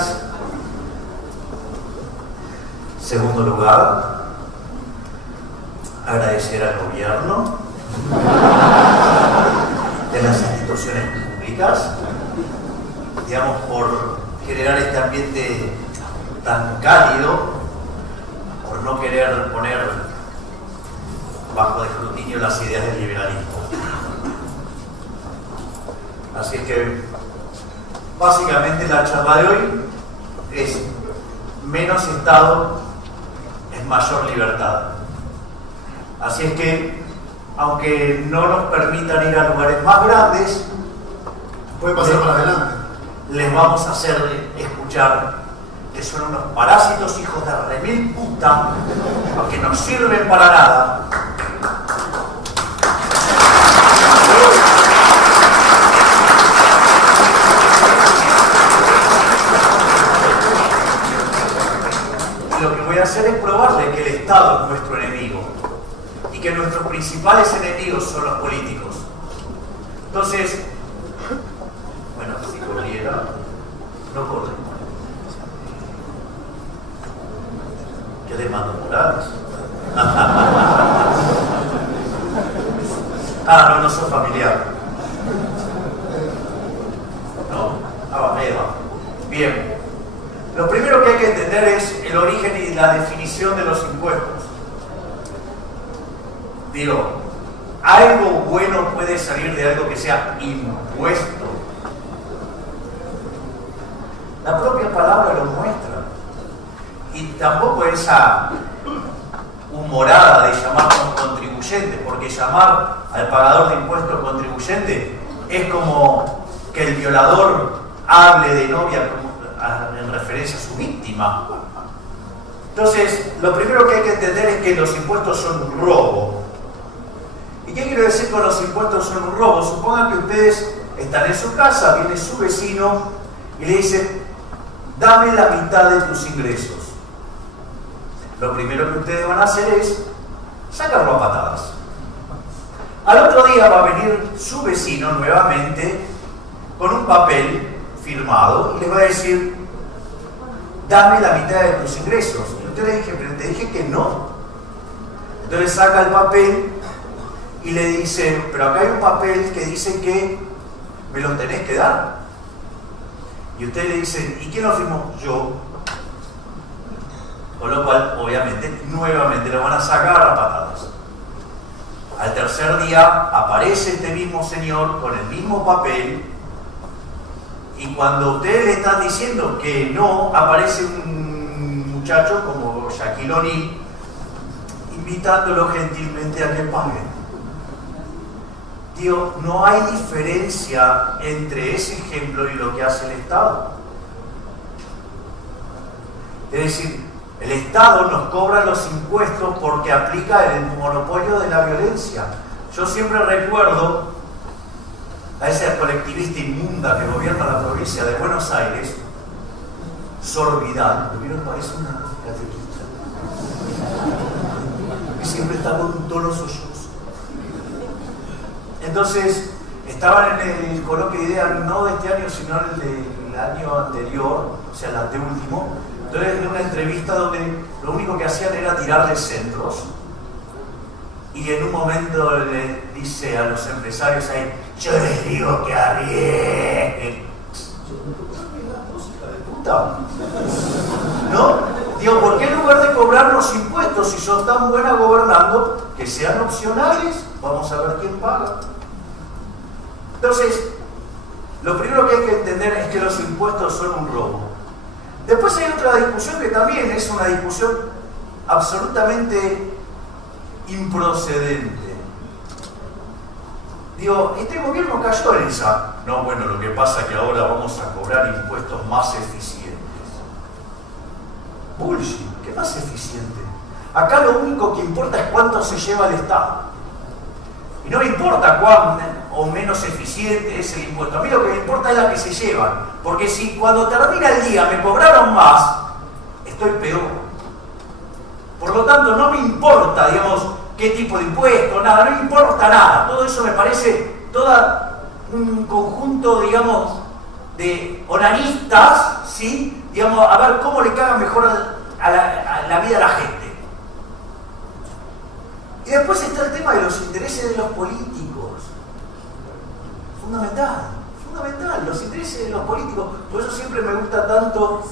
gracias. Segundo lugar, agradecer al gobierno de las instituciones públicas, digamos, por generar este ambiente tan cálido, por no querer poner bajo escrutinio las ideas del liberalismo. Así es que, básicamente, la charla de hoy es menos Estado, es mayor libertad. Así es que, aunque no nos permitan ir a lugares más grandes, puede pasar para adelante. Les vamos a hacer escuchar que son unos parásitos hijos de remil puta, que no sirven para nada. Y lo que voy a hacer es probarle que el Estado es nuestro enemigo y que nuestros principales enemigos son los políticos. Entonces, bueno, si corriera, no corre. ¿Qué demanda Morales? No sos familiar. No, Eva. Bien. Lo primero que hay que entender es el origen y la definición de los impuestos. Digo, algo bueno puede salir de algo que sea impuesto. La propia palabra lo muestra. Y tampoco esa humorada de llamarnos contribuyentes, porque llamar al pagador de impuestos contribuyente es como que el violador hable de novia en referencia a su víctima. Entonces, lo primero que hay que entender es que los impuestos son un robo. ¿Y qué quiero decir con los impuestos son un robo? Supongan que ustedes están en su casa, viene su vecino y le dice: dame la mitad de tus ingresos. Lo primero que ustedes van a hacer es sacarlo a patadas. Al otro día va a venir su vecino nuevamente con un papel firmado y les va a decir: dame la mitad de tus ingresos. Y usted le dije: pero te dije que no. Entonces saca el papel y le dice: pero acá hay un papel que dice que me lo tenés que dar. Y usted le dice: ¿y quién lo firmó? Yo. Con lo cual, obviamente, nuevamente lo van a sacar a patadas. Al tercer día aparece este mismo señor con el mismo papel y cuando ustedes le están diciendo que no, aparece un muchacho como Shaquille O'Neal invitándolo gentilmente a que paguen. Digo, no hay diferencia entre ese ejemplo y lo que hace el Estado. Es decir, el Estado nos cobra los impuestos porque aplica el monopolio de la violencia. Yo siempre recuerdo a esa colectivista inmunda que gobierna la provincia de Buenos Aires, Sor Vidal. ¿Lo vieron? Parece una catequista. Que siempre está con un tono sollozo. Entonces, estaban en el coloquio de ideas, no de este año, sino el del año anterior, o sea, el anteúltimo. Entonces, en una entrevista donde lo único que hacían era tirarle centros. Y en un momento le dice a los empresarios ahí: yo les digo que arriesguen. Puta. ¿No? Digo, ¿por qué en lugar de cobrar los impuestos, si son tan buenas gobernando, que sean opcionales? Vamos a ver quién paga. Entonces, lo primero que hay que entender es que los impuestos son un robo. Después hay otra discusión que también es una discusión absolutamente improcedente. Digo, este gobierno cayó en esa. No, bueno, lo que pasa es que ahora vamos a cobrar impuestos más eficientes. Bullshit, ¿qué más eficiente? Acá lo único que importa es cuánto se lleva el Estado. Y no me importa cuán o menos eficiente es el impuesto. A mí lo que me importa es la que se llevan. Porque si cuando termina el día me cobraron más, estoy peor. Por lo tanto, no me importa, digamos, qué tipo de impuesto, nada, no me importa nada. Todo eso me parece un conjunto, digamos, de onanistas, ¿sí? Digamos, a ver cómo le cagan mejor a la vida a la gente. Y después está el tema de los intereses de los políticos. Fundamental, los intereses de los políticos. Por eso siempre me gusta tanto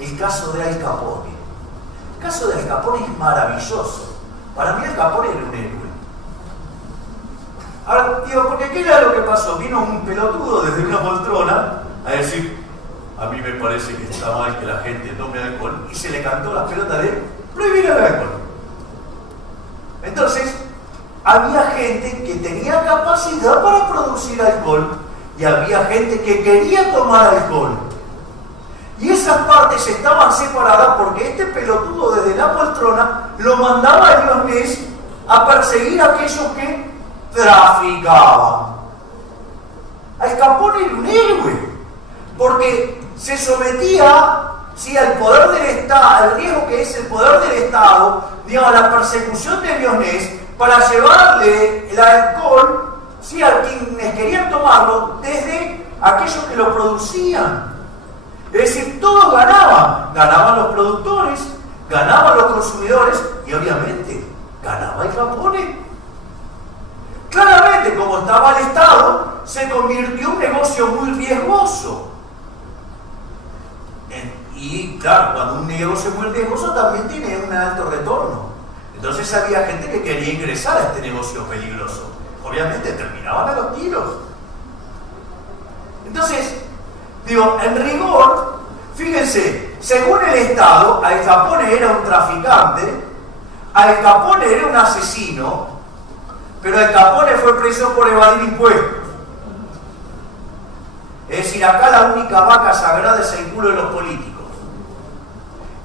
el caso de Al Capone. El caso de Al Capone es maravilloso. Para mí Al Capone era un héroe. Ahora, digo, porque ¿qué era lo que pasó? Vino un pelotudo desde una poltrona a decir, a mí me parece que está mal que la gente tome alcohol, y se le cantó las pelotas de prohibir el alcohol. Entonces, había gente que tenía capacidad para producir alcohol y había gente que quería tomar alcohol. Y esas partes estaban separadas porque este pelotudo desde la poltrona lo mandaba a Dionés a perseguir a aquellos que traficaban. Al Capone era un héroe, porque se sometía, ¿sí?, al poder del Estado, al riesgo que es el poder del Estado, digamos, a la persecución de Dionés, para llevarle el alcohol, ¿sí?, a quienes querían tomarlo, desde aquellos que lo producían. Es decir, todos ganaban. Ganaban los productores, ganaban los consumidores y obviamente ganaba el Capone. Claramente, como estaba el Estado, se convirtió en un negocio muy riesgoso. Y claro, cuando un negocio es muy riesgoso también tiene un alto retorno. Entonces había gente que quería ingresar a este negocio peligroso. Obviamente terminaban a los tiros. Entonces, digo, en rigor, fíjense, según el Estado, Al Capone era un traficante, Al Capone era un asesino, pero Al Capone fue preso por evadir impuestos. Es decir, acá la única vaca sagrada es el culo de los políticos.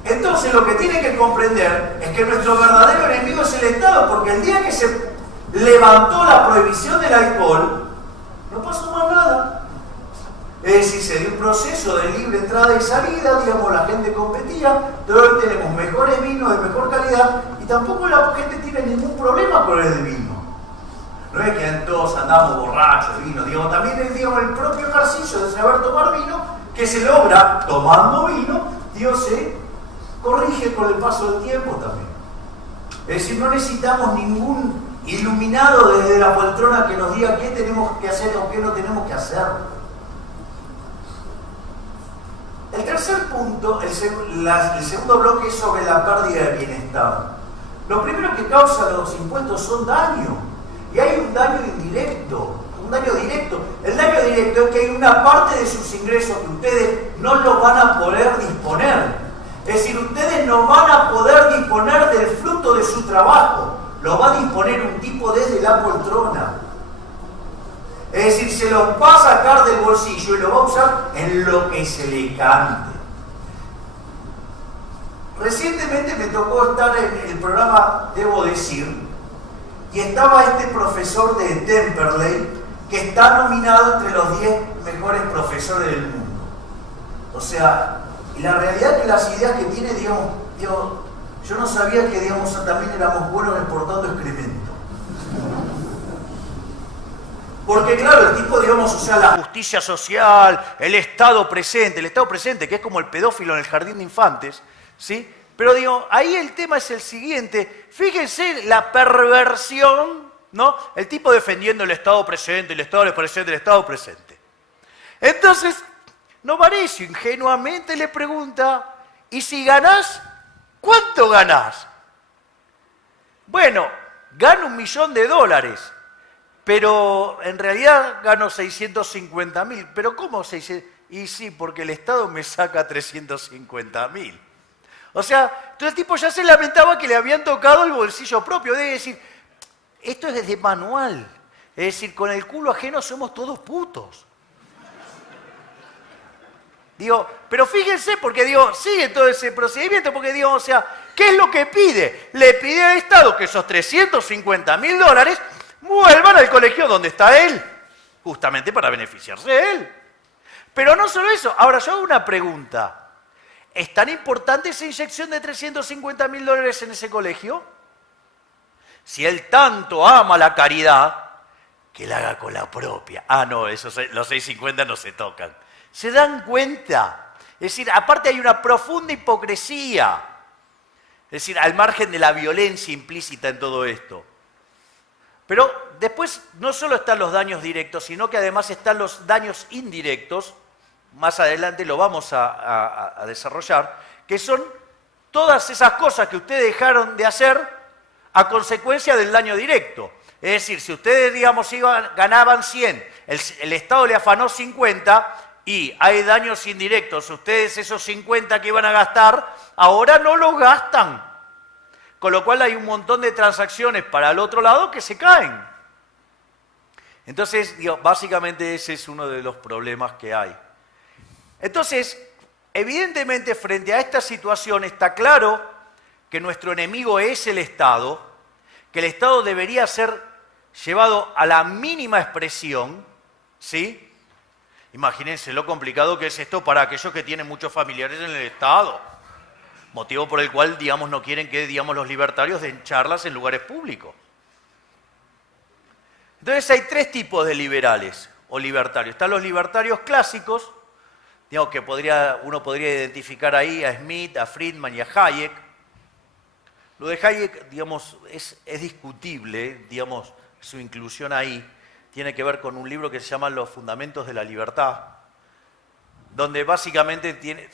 Entonces lo que tienen que comprender es que nuestro verdadero enemigo es el Estado, porque el día que se levantó la prohibición del alcohol, no pasó más nada. Es decir, se dio un proceso de libre entrada y salida, digamos, la gente competía, pero hoy tenemos mejores vinos de mejor calidad y tampoco la gente tiene ningún problema con el vino. No es que todos andamos borrachos de vino, digamos, también es, digamos, el propio ejercicio de saber tomar vino que se logra tomando vino, Dios se corrige con el paso del tiempo también. Es decir, no necesitamos ningún iluminado desde la poltrona que nos diga qué tenemos que hacer o qué no tenemos que hacer. El tercer punto, el segundo bloque es sobre la pérdida de bienestar. Lo primero que causan los impuestos son daño. Y hay un daño indirecto, un daño directo. El daño directo es que hay una parte de sus ingresos que ustedes no los van a poder disponer. Es decir, ustedes no van a poder disponer del fruto de su trabajo. Lo va a disponer un tipo desde la poltrona. Es decir, se los va a sacar del bolsillo y lo va a usar en lo que se le cante. Recientemente me tocó estar en el programa Debo Decir, y estaba este profesor de Temperley que está nominado entre los 10 mejores profesores del mundo. O sea, y la realidad es que las ideas que tiene, digamos, yo no sabía que, digamos, también éramos buenos exportando excremento. Porque claro, el tipo, digamos, o sea, la justicia social, el Estado presente, que es como el pedófilo en el jardín de infantes, ¿sí? Pero digo, ahí el tema es el siguiente, fíjense la perversión, ¿no? El tipo defendiendo el Estado presente, el Estado presente, el Estado presente. Entonces, Novarecio ingenuamente le pregunta, ¿y si ganás? ¿Cuánto ganás? Bueno, gano $1.000.000, pero en realidad gano 650.000. ¿Pero cómo 600? Y sí, porque el Estado me saca 350.000. O sea, entonces el tipo ya se lamentaba que le habían tocado el bolsillo propio. Debe decir, esto es desde manual. Es decir, con el culo ajeno somos todos putos. Digo, pero fíjense, porque digo, sigue todo ese procedimiento, porque digo, o sea, ¿qué es lo que pide? Le pide al Estado que esos $350.000 vuelvan al colegio donde está él, justamente para beneficiarse de él. Pero no solo eso, ahora yo hago una pregunta. ¿Es tan importante esa inyección de $350.000 en ese colegio? Si él tanto ama la caridad, que la haga con la propia. Ah, no, esos, los 650 no se tocan. ¿Se dan cuenta? Es decir, aparte hay una profunda hipocresía. Es decir, al margen de la violencia implícita en todo esto. Pero después no solo están los daños directos, sino que además están los daños indirectos, más adelante lo vamos a desarrollar, que son todas esas cosas que ustedes dejaron de hacer a consecuencia del daño directo. Es decir, si ustedes, digamos, ganaban 100, el Estado le afanó 50 y hay daños indirectos, ustedes esos 50 que iban a gastar, ahora no los gastan. Con lo cual hay un montón de transacciones para el otro lado que se caen. Entonces, básicamente ese es uno de los problemas que hay. Entonces, evidentemente frente a esta situación está claro que nuestro enemigo es el Estado, que el Estado debería ser llevado a la mínima expresión, ¿sí? Imagínense lo complicado que es esto para aquellos que tienen muchos familiares en el Estado. Motivo por el cual, digamos, no quieren que, digamos, los libertarios den charlas en lugares públicos. Entonces hay tres tipos de liberales o libertarios. Están los libertarios clásicos, digamos que uno podría identificar ahí a Smith, a Friedman y a Hayek. Lo de Hayek, digamos, es discutible, digamos, su inclusión ahí. Tiene que ver con un libro que se llama Los Fundamentos de la Libertad, donde básicamente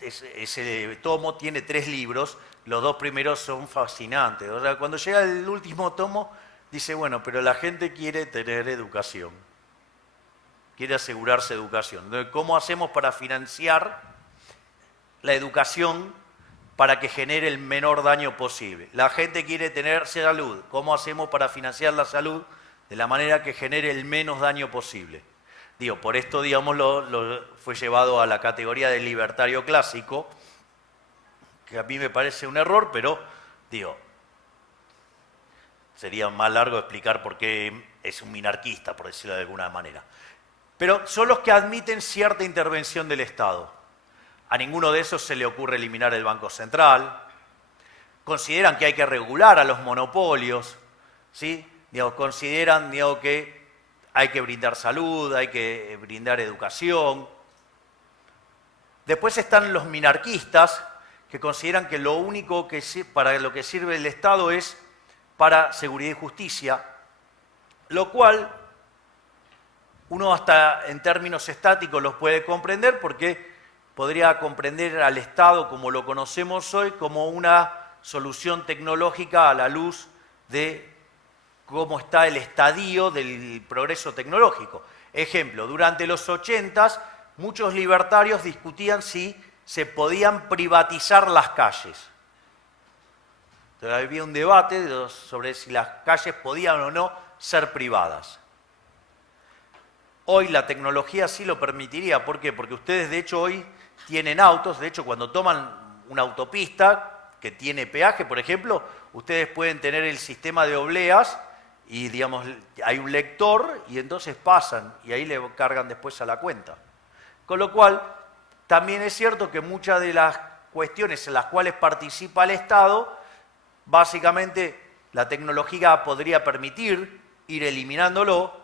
ese tomo tiene 3 libros, los 2 primeros son fascinantes. O sea, cuando llega el último tomo, dice, bueno, pero la gente quiere tener educación, quiere asegurarse educación. Entonces, ¿cómo hacemos para financiar la educación para que genere el menor daño posible? La gente quiere tener salud, ¿cómo hacemos para financiar la salud de la manera que genere el menos daño posible? Por esto, digamos, fue llevado a la categoría de libertario clásico, que a mí me parece un error, pero, sería más largo explicar por qué es un minarquista, por decirlo de alguna manera. Pero son los que admiten cierta intervención del Estado. A ninguno de esos se le ocurre eliminar el Banco Central. Consideran que hay que regular a los monopolios, ¿sí? Consideran, que hay que brindar salud, hay que brindar educación. Después están los minarquistas, que consideran que lo único para lo que sirve el Estado es para seguridad y justicia, lo cual uno hasta en términos estáticos los puede comprender, porque podría comprender al Estado como lo conocemos hoy como una solución tecnológica a la luz de cómo está el estadio del progreso tecnológico. Ejemplo, durante los 80s muchos libertarios discutían si se podían privatizar las calles. Entonces, había un debate sobre si las calles podían o no ser privadas. Hoy la tecnología sí lo permitiría. ¿Por qué? Porque ustedes de hecho hoy tienen autos, de hecho cuando toman una autopista que tiene peaje, por ejemplo, ustedes pueden tener el sistema de obleas y, digamos, hay un lector y entonces pasan y ahí le cargan después a la cuenta. Con lo cual, también es cierto que muchas de las cuestiones en las cuales participa el Estado, básicamente la tecnología podría permitir ir eliminándolo,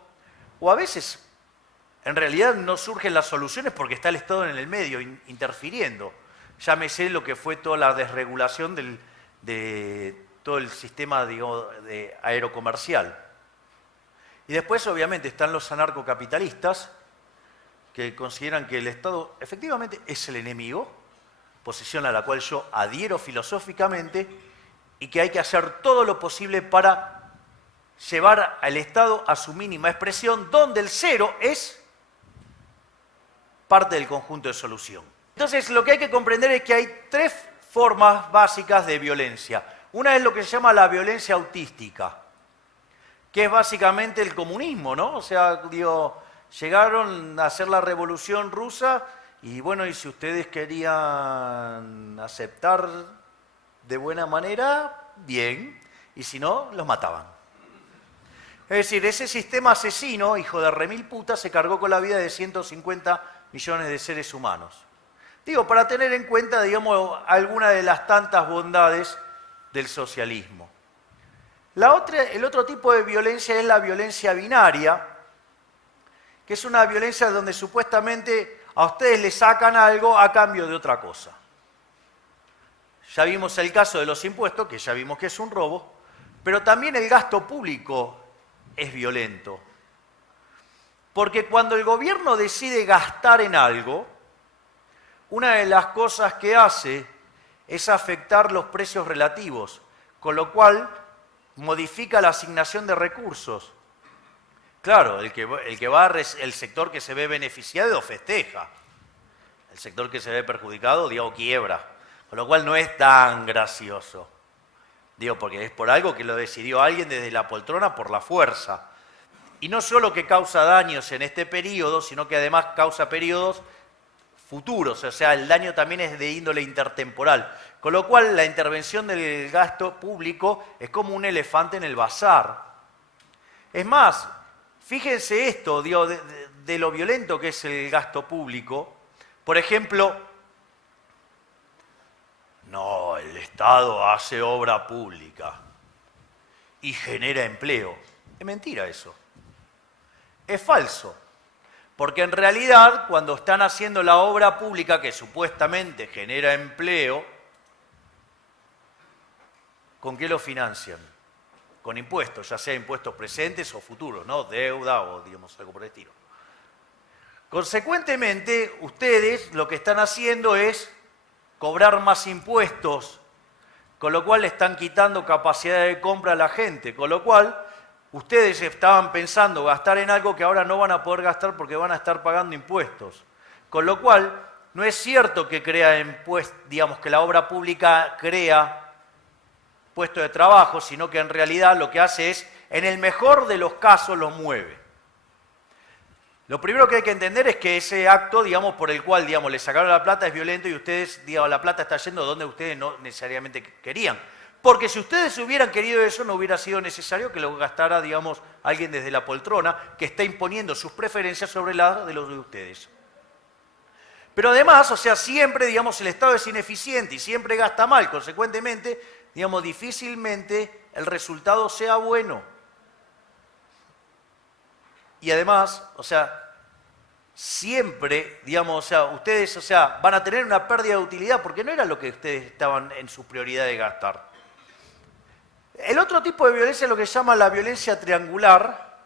o a veces en realidad no surgen las soluciones porque está el Estado en el medio interfiriendo. Llámese lo que fue toda la desregulación de todo el sistema, digamos, de aerocomercial. Y después, obviamente, están los anarcocapitalistas que consideran que el Estado efectivamente es el enemigo, posición a la cual yo adhiero filosóficamente, y que hay que hacer todo lo posible para llevar al Estado a su mínima expresión, donde el cero es parte del conjunto de solución. Entonces, lo que hay que comprender es que hay 3 formas básicas de violencia. Una es lo que se llama la violencia autística, que es básicamente el comunismo, ¿no? O sea, llegaron a hacer la revolución rusa y bueno, y si ustedes querían aceptar de buena manera, bien, y si no, los mataban. Es decir, ese sistema asesino, hijo de remil puta, se cargó con la vida de 150 millones de seres humanos. Para tener en cuenta, digamos, alguna de las tantas bondades del socialismo. El otro tipo de violencia es la violencia binaria, que es una violencia donde supuestamente a ustedes les sacan algo a cambio de otra cosa. Ya vimos el caso de los impuestos, que ya vimos que es un robo, pero también el gasto público es violento. Porque cuando el gobierno decide gastar en algo, una de las cosas que hace es afectar los precios relativos, con lo cual modifica la asignación de recursos. Claro, el sector que se ve beneficiado festeja. El sector que se ve perjudicado, digo, quiebra. Con lo cual no es tan gracioso. Digo, porque es por algo que lo decidió alguien desde la poltrona por la fuerza. Y no solo que causa daños en este periodo, sino que además causa periodos futuros. O sea, el daño también es de índole intertemporal. Con lo cual, la intervención del gasto público es como un elefante en el bazar. Es más, fíjense esto, digo, de lo violento que es el gasto público. Por ejemplo, no, el Estado hace obra pública y genera empleo. Es mentira eso. Es falso. Porque en realidad, cuando están haciendo la obra pública que supuestamente genera empleo, ¿con qué lo financian? Con impuestos, ya sea impuestos presentes o futuros, ¿no? Deuda o, digamos, algo por el estilo. Consecuentemente, ustedes lo que están haciendo es cobrar más impuestos, con lo cual le están quitando capacidad de compra a la gente, con lo cual ustedes estaban pensando gastar en algo que ahora no van a poder gastar porque van a estar pagando impuestos. Con lo cual, no es cierto que digamos que la obra pública crea puestos de trabajo, sino que en realidad lo que hace es, en el mejor de los casos, los mueve. Lo primero que hay que entender es que ese acto, digamos, por el cual, digamos, le sacaron la plata es violento y ustedes, digamos, la plata está yendo donde ustedes no necesariamente querían. Porque si ustedes hubieran querido eso, no hubiera sido necesario que lo gastara, digamos, alguien desde la poltrona que está imponiendo sus preferencias sobre las de los de ustedes. Pero además, o sea, siempre, digamos, el Estado es ineficiente y siempre gasta mal. Consecuentemente, digamos, difícilmente el resultado sea bueno. Y además, o sea, siempre, digamos, o sea, ustedes, o sea, van a tener una pérdida de utilidad porque no era lo que ustedes estaban en su prioridad de gastar. El otro tipo de violencia es lo que se llama la violencia triangular,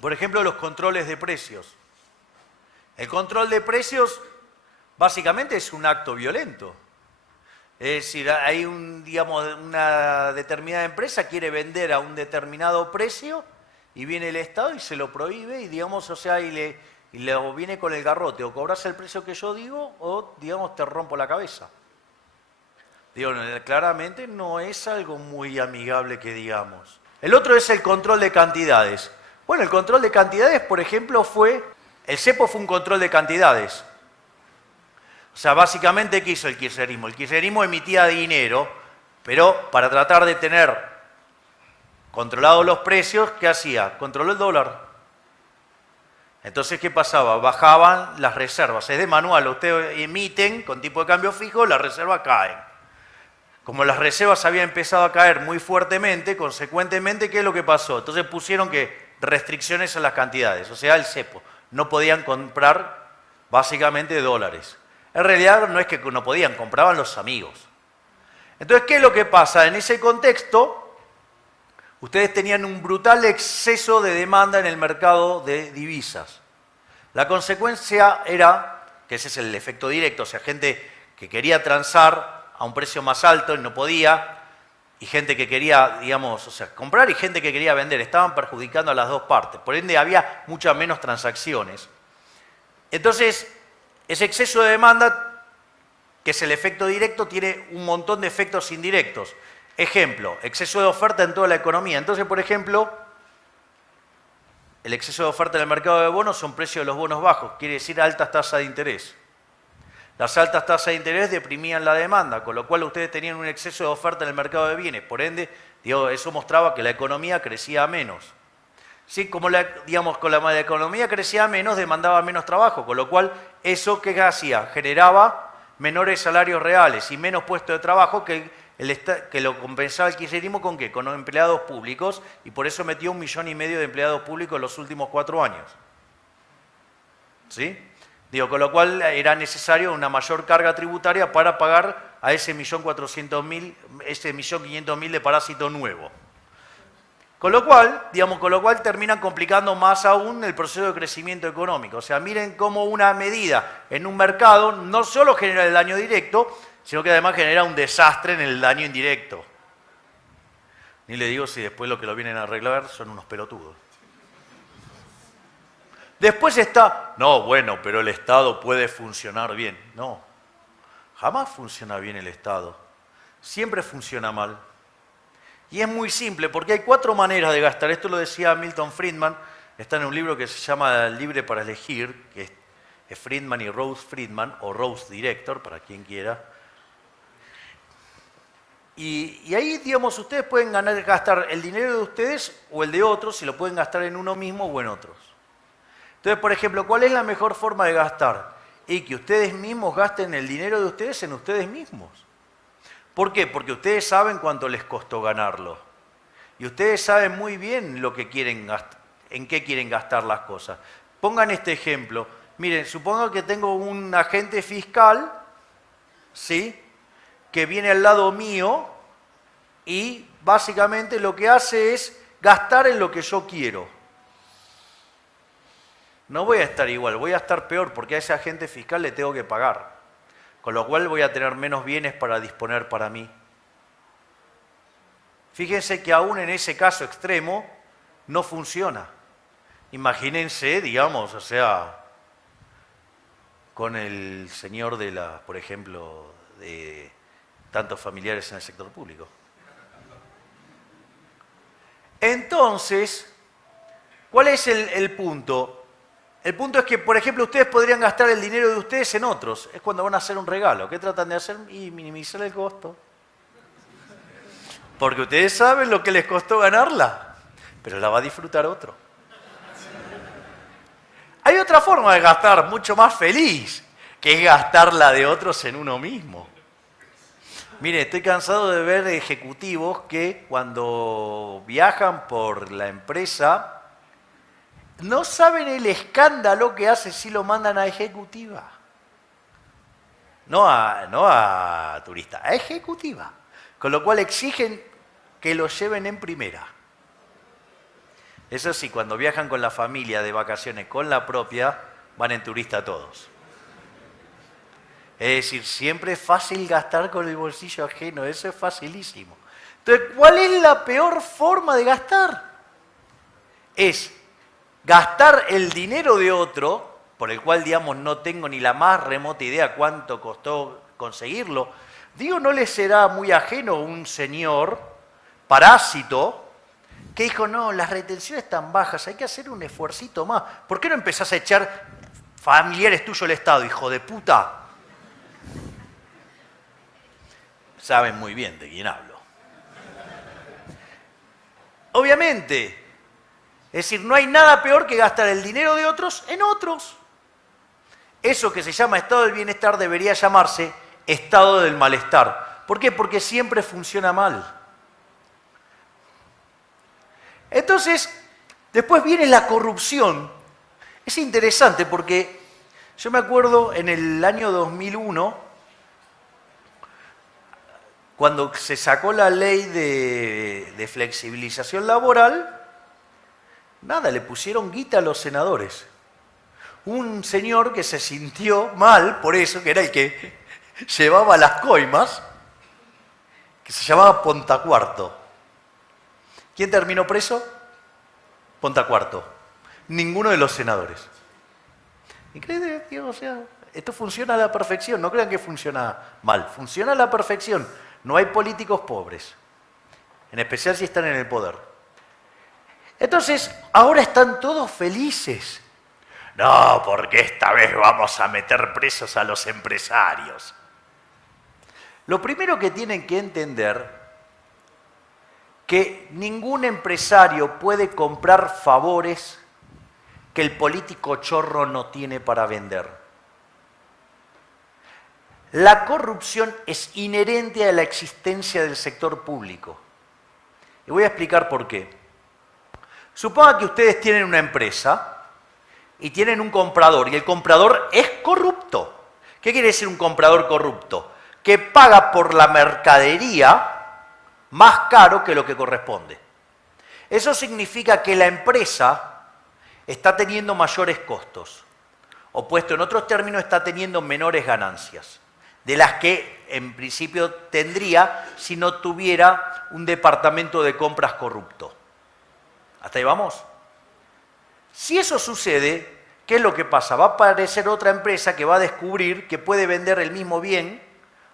por ejemplo, los controles de precios. El control de precios básicamente es un acto violento. Es decir, hay una determinada empresa quiere vender a un determinado precio y viene el Estado y se lo prohíbe y, digamos, o sea, y le viene con el garrote, o cobras el precio que yo digo o, digamos, te rompo la cabeza. Digo, claramente no es algo muy amigable que digamos. El otro es el control de cantidades. Bueno, el control de cantidades, por ejemplo, el cepo fue un control de cantidades. O sea, básicamente, ¿qué hizo el kirchnerismo? El kirchnerismo emitía dinero, pero para tratar de tener controlados los precios, ¿qué hacía? Controló el dólar. Entonces, ¿qué pasaba? Bajaban las reservas. Es de manual, ustedes emiten con tipo de cambio fijo, las reservas caen. Como las reservas habían empezado a caer muy fuertemente, consecuentemente, ¿qué es lo que pasó? Entonces pusieron restricciones a las cantidades, o sea, el cepo. No podían comprar básicamente dólares. En realidad no es que no podían, compraban los amigos. Entonces, ¿qué es lo que pasa? En ese contexto, ustedes tenían un brutal exceso de demanda en el mercado de divisas. La consecuencia era, que ese es el efecto directo, o sea, gente que quería transar a un precio más alto y no podía, y gente que quería, digamos, o sea, comprar y gente que quería vender, estaban perjudicando a las dos partes. Por ende, había muchas menos transacciones. Entonces, ese exceso de demanda, que es el efecto directo, tiene un montón de efectos indirectos. Ejemplo, exceso de oferta en toda la economía. Entonces, por ejemplo, el exceso de oferta en el mercado de bonos son precios de los bonos bajos, quiere decir altas tasas de interés. Las altas tasas de interés deprimían la demanda, con lo cual ustedes tenían un exceso de oferta en el mercado de bienes. Por ende, eso mostraba que la economía crecía menos. Sí, como la economía crecía menos, demandaba menos trabajo, con lo cual eso, ¿qué hacía? Generaba menores salarios reales y menos puestos de trabajo que que lo compensaba el kirchnerismo ¿con qué? Con los empleados públicos, y por eso metió 1,5 millones de empleados públicos en los últimos 4 años. ¿Sí? Digo, con lo cual era necesario una mayor carga tributaria para pagar a ese 1.400.000, ese 1.500.000 de parásito nuevo. Con lo cual terminan complicando más aún el proceso de crecimiento económico. O sea, miren cómo una medida en un mercado no solo genera el daño directo, sino que además genera un desastre en el daño indirecto. Ni le digo si después lo que lo vienen a arreglar son unos pelotudos. Después está, no, bueno, pero el Estado puede funcionar bien. No, jamás funciona bien el Estado. Siempre funciona mal. Y es muy simple, porque hay 4 maneras de gastar. Esto lo decía Milton Friedman, está en un libro que se llama Libre para elegir, que es Friedman y Rose Friedman, o Rose Director, para quien quiera. Y ahí, digamos, ustedes pueden gastar el dinero de ustedes o el de otros, si lo pueden gastar en uno mismo o en otros. Entonces, por ejemplo, ¿cuál es la mejor forma de gastar? Y que ustedes mismos gasten el dinero de ustedes en ustedes mismos. ¿Por qué? Porque ustedes saben cuánto les costó ganarlo. Y ustedes saben muy bien lo que quieren gastar, en qué quieren gastar las cosas. Pongan este ejemplo. Miren, supongo que tengo un agente fiscal, ¿sí?, que viene al lado mío y básicamente lo que hace es gastar en lo que yo quiero. No voy a estar igual, voy a estar peor porque a ese agente fiscal le tengo que pagar. Con lo cual voy a tener menos bienes para disponer para mí. Fíjense que aún en ese caso extremo no funciona. Imagínense, digamos, o sea, con el señor de la, por ejemplo, de tantos familiares en el sector público. Entonces, ¿cuál es el punto? El punto es que, por ejemplo, ustedes podrían gastar el dinero de ustedes en otros. Es cuando van a hacer un regalo. ¿Qué tratan de hacer? Y minimizar el costo. Porque ustedes saben lo que les costó ganarla, pero la va a disfrutar otro. Hay otra forma de gastar mucho más feliz, que es gastar la de otros en uno mismo. Mire, estoy cansado de ver ejecutivos que cuando viajan por la empresa no saben el escándalo que hace si lo mandan a ejecutiva. No a turista, a ejecutiva. Con lo cual exigen que lo lleven en primera. Eso sí, cuando viajan con la familia de vacaciones, con la propia, van en turista todos. Es decir, siempre es fácil gastar con el bolsillo ajeno, eso es facilísimo. Entonces, ¿cuál es la peor forma de gastar? Es gastar el dinero de otro, por el cual, digamos, no tengo ni la más remota idea cuánto costó conseguirlo. Digo, ¿no le será muy ajeno un señor parásito que dijo, no, las retenciones están bajas, hay que hacer un esfuercito más? ¿Por qué no empezás a echar familiares tuyos al Estado, hijo de puta? Saben muy bien de quién hablo. Obviamente, es decir, no hay nada peor que gastar el dinero de otros en otros. Eso que se llama estado del bienestar debería llamarse estado del malestar. ¿Por qué? Porque siempre funciona mal. Entonces, después viene la corrupción. Es interesante porque yo me acuerdo en el año 2001, cuando se sacó la ley de flexibilización laboral, nada, le pusieron guita a los senadores. Un señor que se sintió mal por eso, que era el que llevaba las coimas, que se llamaba Pontacuarto. ¿Quién terminó preso? Pontacuarto. Ninguno de los senadores. Increíble, tío, o sea, esto funciona a la perfección, no crean que funciona mal, funciona a la perfección. No hay políticos pobres, en especial si están en el poder. Entonces, ahora están todos felices. No, porque esta vez vamos a meter presos a los empresarios. Lo primero que tienen que entender que ningún empresario puede comprar favores que el político chorro no tiene para vender. La corrupción es inherente a la existencia del sector público. Y voy a explicar por qué. Suponga que ustedes tienen una empresa y tienen un comprador, y el comprador es corrupto. ¿Qué quiere decir un comprador corrupto? Que paga por la mercadería más caro que lo que corresponde. Eso significa que la empresa está teniendo mayores costos, o puesto en otros términos, está teniendo menores ganancias, de las que en principio tendría si no tuviera un departamento de compras corrupto. ¿Hasta ahí vamos? Si eso sucede, ¿qué es lo que pasa? Va a aparecer otra empresa que va a descubrir que puede vender el mismo bien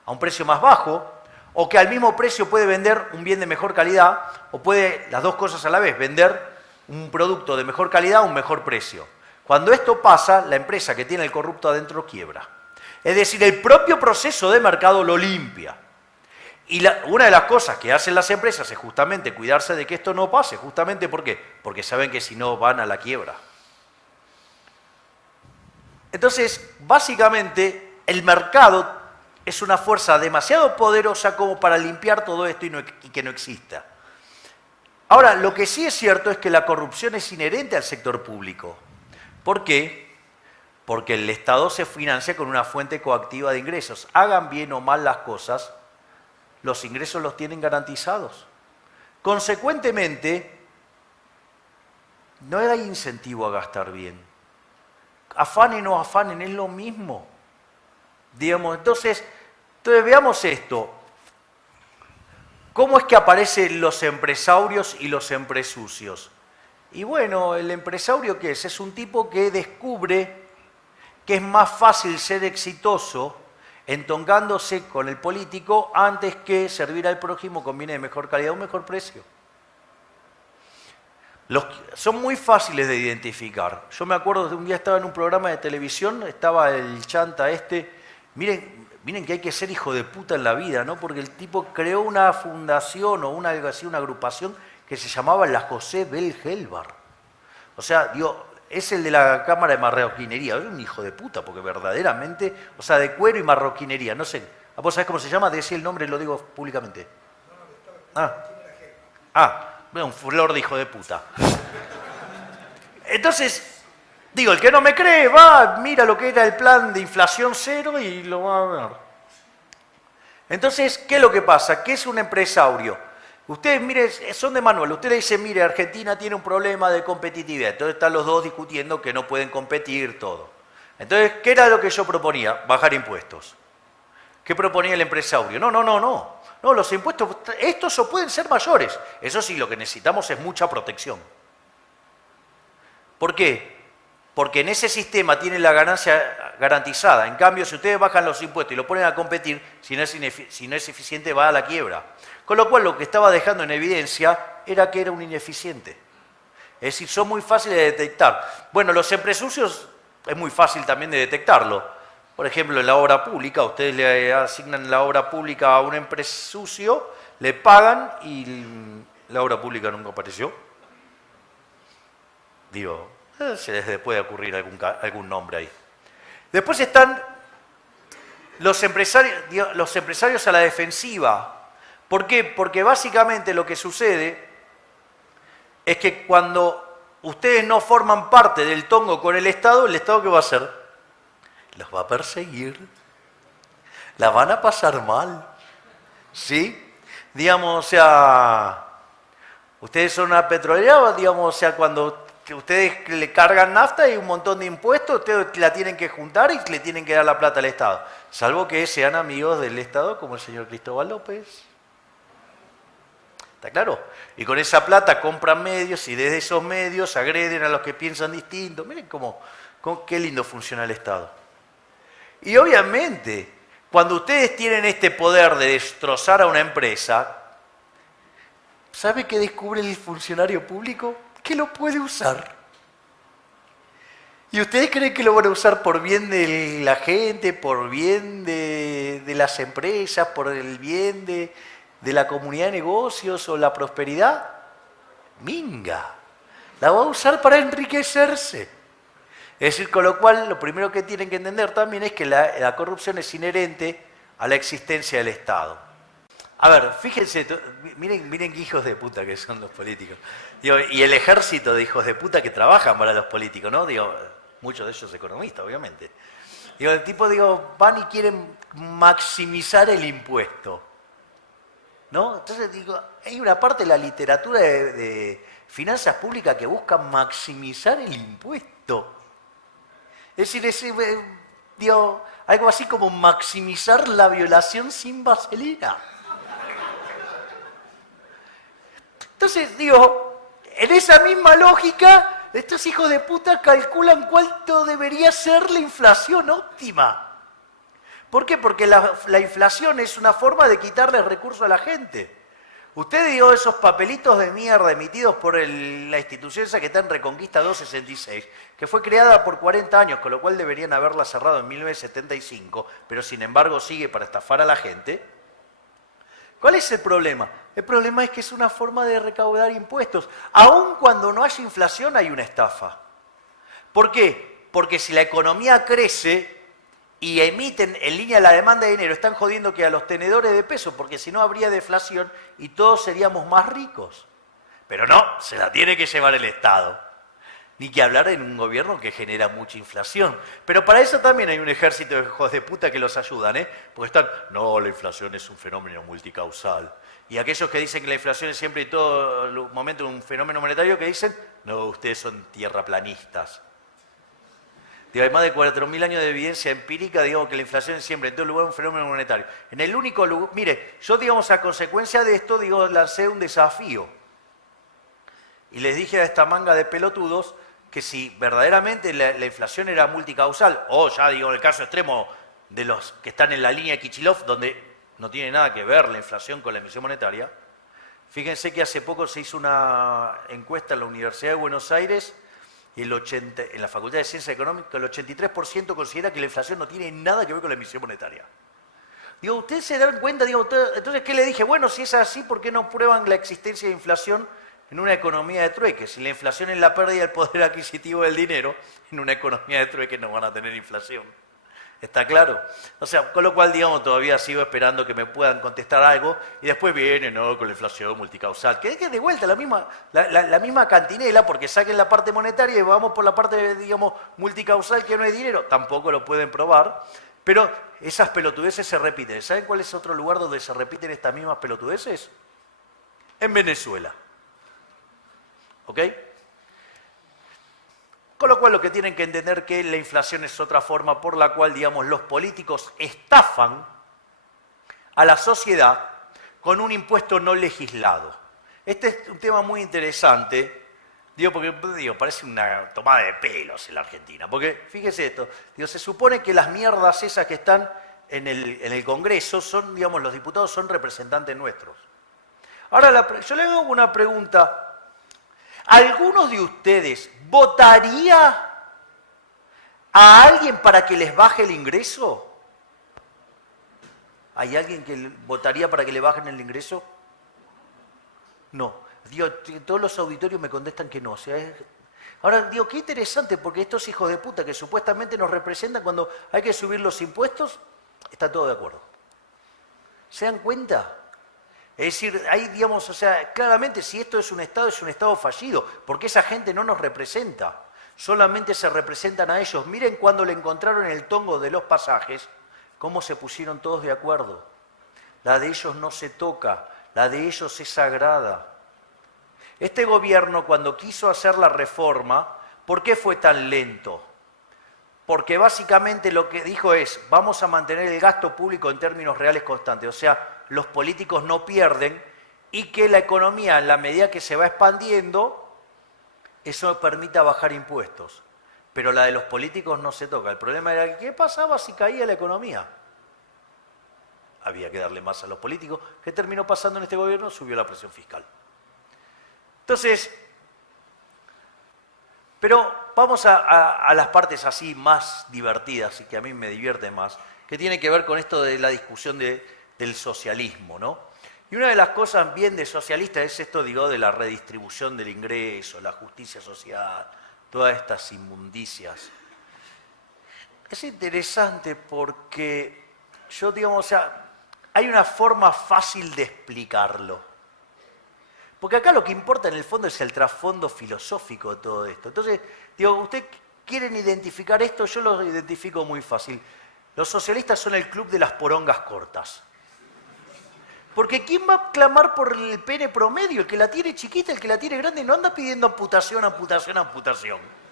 a un precio más bajo, o que al mismo precio puede vender un bien de mejor calidad, o puede, las dos cosas a la vez, vender un producto de mejor calidad a un mejor precio. Cuando esto pasa, la empresa que tiene el corrupto adentro quiebra. Es decir, el propio proceso de mercado lo limpia. Y una de las cosas que hacen las empresas es justamente cuidarse de que esto no pase. Justamente ¿por qué? Porque saben que si no van a la quiebra. Entonces, básicamente, el mercado es una fuerza demasiado poderosa como para limpiar todo esto y que no exista. Ahora, lo que sí es cierto es que la corrupción es inherente al sector público. ¿Por qué? Porque el Estado se financia con una fuente coactiva de ingresos. Hagan bien o mal las cosas, los ingresos los tienen garantizados. Consecuentemente, no hay incentivo a gastar bien. Afanen o no afanen, es lo mismo. Digamos, entonces veamos esto. ¿Cómo es que aparecen los empresarios y los empresucios? Y bueno, el empresario, ¿qué es? Es un tipo que descubre que es más fácil ser exitoso entongándose con el político antes que servir al prójimo con bienes de mejor calidad o un mejor precio. Son muy fáciles de identificar. Yo me acuerdo de un día estaba en un programa de televisión, estaba el chanta miren que hay que ser hijo de puta en la vida, ¿no? Porque el tipo creó una fundación o algo así, una agrupación que se llamaba la José Bell Helbar. O sea, es el de la Cámara de Marroquinería. Es un hijo de puta, porque verdaderamente, o sea, de cuero y marroquinería, no sé. ¿Vos sabés cómo se llama? Decía el nombre, lo digo públicamente. Un flor de hijo de puta. Entonces, el que no me cree, mira lo que era el plan de inflación cero y lo va a ver. Entonces, ¿qué es lo que pasa? ¿Qué es un empresario? Ustedes, mire, son de manual. Usted le dice, mire, Argentina tiene un problema de competitividad. Entonces están los dos discutiendo que no pueden competir, todo. Entonces, ¿qué era lo que yo proponía? Bajar impuestos. ¿Qué proponía el empresario? No, los impuestos, estos pueden ser mayores. Eso sí, lo que necesitamos es mucha protección. ¿Por qué? Porque en ese sistema tienen la ganancia garantizada. En cambio, si ustedes bajan los impuestos y lo ponen a competir, si no es eficiente, va a la quiebra. Con lo cual, lo que estaba dejando en evidencia era que era un ineficiente. Es decir, son muy fáciles de detectar. Bueno, los empresucios es muy fácil también de detectarlo. Por ejemplo, en la obra pública, ustedes le asignan la obra pública a un empresucio, le pagan y la obra pública nunca apareció. Se les puede ocurrir algún nombre ahí. Después están los empresarios a la defensiva. ¿Por qué? Porque básicamente lo que sucede es que cuando ustedes no forman parte del tongo con el Estado ¿qué va a hacer? Los va a perseguir, la van a pasar mal, ¿sí? Ustedes son una petrolera, cuando ustedes le cargan nafta y un montón de impuestos, ustedes la tienen que juntar y le tienen que dar la plata al Estado, salvo que sean amigos del Estado como el señor Cristóbal López. ¿Está claro? Y con esa plata compran medios y desde esos medios agreden a los que piensan distinto. Miren qué lindo funciona el Estado. Y obviamente, cuando ustedes tienen este poder de destrozar a una empresa, ¿sabe qué descubre el funcionario público? Que lo puede usar. ¿Y ustedes creen que lo van a usar por bien de la gente, por bien de las empresas, por el bien de la comunidad de negocios o la prosperidad? Minga. La va a usar para enriquecerse. Es decir, con lo cual, lo primero que tienen que entender también es que la corrupción es inherente a la existencia del Estado. A ver, fíjense, miren qué hijos de puta que son los políticos. Digo, y el ejército de hijos de puta que trabajan para los políticos, ¿no? Digo, muchos de ellos economistas, obviamente. Digo, el tipo, van y quieren maximizar el impuesto, ¿no? Entonces, digo, hay una parte de la literatura de finanzas públicas que busca maximizar el impuesto. Es decir, digo, algo así como maximizar la violación sin vaselina. Entonces, digo, en esa misma lógica, estos hijos de puta calculan cuánto debería ser la inflación óptima. ¿Por qué? Porque la inflación es una forma de quitarle recursos a la gente. Usted dio esos papelitos de mierda emitidos por la institución esa que está en Reconquista 266, que fue creada por 40 años, con lo cual deberían haberla cerrado en 1975, pero sin embargo sigue para estafar a la gente. ¿Cuál es el problema? El problema es que es una forma de recaudar impuestos. Aun cuando no haya inflación hay una estafa. ¿Por qué? Porque si la economía crece y emiten en línea la demanda de dinero, están jodiendo que a los tenedores de peso, porque si no habría deflación y todos seríamos más ricos. Pero no, se la tiene que llevar el Estado. Ni que hablar en un gobierno que genera mucha inflación. Pero para eso también hay un ejército de hijos de puta que los ayudan, ¿eh? Porque están, no, la inflación es un fenómeno multicausal. Y aquellos que dicen que la inflación es siempre y todo momento un fenómeno monetario, que dicen, no, ustedes son tierraplanistas. Digo, hay más de 4.000 años de evidencia empírica, digamos que la inflación es siempre en todo lugar un fenómeno monetario. En el único lugar, mire, yo digamos a consecuencia de esto, lancé un desafío. Y les dije a esta manga de pelotudos que si verdaderamente la inflación era multicausal, o ya digo en el caso extremo de los que están en la línea de Kichilov, donde no tiene nada que ver la inflación con la emisión monetaria, fíjense que hace poco se hizo una encuesta en la Universidad de Buenos Aires y en la Facultad de Ciencias Económicas el 83% considera que la inflación no tiene nada que ver con la emisión monetaria. Digo, ¿ustedes se dan cuenta? Digo, entonces, ¿qué le dije? Bueno, si es así, ¿por qué no prueban la existencia de inflación en una economía de trueque? Si la inflación es la pérdida del poder adquisitivo del dinero, en una economía de trueque no van a tener inflación. ¿Está claro? O sea, con lo cual, digamos, todavía sigo esperando que me puedan contestar algo y después viene, no, con la inflación multicausal. Que de vuelta la misma cantinela, porque saquen la parte monetaria y vamos por la parte, digamos, multicausal que no hay dinero. Tampoco lo pueden probar, pero esas pelotudeces se repiten. ¿Saben cuál es otro lugar donde se repiten estas mismas pelotudeces? En Venezuela. ¿Ok? Con lo cual lo que tienen que entender es que la inflación es otra forma por la cual, digamos, los políticos estafan a la sociedad con un impuesto no legislado. Este es un tema muy interesante, porque parece una tomada de pelos en la Argentina. Porque, fíjese esto, se supone que las mierdas esas que están en el Congreso son, digamos, los diputados son representantes nuestros. Ahora, yo le hago una pregunta. ¿Algunos de ustedes votaría a alguien para que les baje el ingreso? ¿Hay alguien que votaría para que le bajen el ingreso? No. Todos los auditorios me contestan que no. O sea, ahora, qué interesante, porque estos hijos de puta que supuestamente nos representan cuando hay que subir los impuestos, está todo de acuerdo. ¿Se dan cuenta? Es decir, ahí, digamos, o sea, claramente si esto es un Estado fallido, porque esa gente no nos representa, solamente se representan a ellos. Miren cuando le encontraron el tongo de los pasajes, cómo se pusieron todos de acuerdo. La de ellos no se toca, la de ellos es sagrada. Este gobierno, cuando quiso hacer la reforma, ¿por qué fue tan lento? Porque básicamente lo que dijo es, vamos a mantener el gasto público en términos reales constantes, o sea, los políticos no pierden y que la economía, en la medida que se va expandiendo, eso permita bajar impuestos. Pero la de los políticos no se toca. El problema era, ¿qué pasaba si caía la economía? Había que darle más a los políticos. ¿Qué terminó pasando en este gobierno? Subió la presión fiscal. Entonces, pero vamos a las partes así más divertidas y que a mí me divierten más, que tiene que ver con esto de la discusión del socialismo, ¿no? Y una de las cosas bien de socialista es esto, de la redistribución del ingreso, la justicia social, todas estas inmundicias Es interesante porque yo, digamos, o sea, hay una forma fácil de explicarlo. Porque acá lo que importa en el fondo es el trasfondo filosófico de todo esto. Entonces, digo, ustedes quieren identificar esto, yo lo identifico muy fácil. Los socialistas son el club de las porongas cortas. Porque ¿quién va a clamar por el pene promedio? El que la tiene chiquita, el que la tiene grande, no anda pidiendo amputación, amputación, amputación.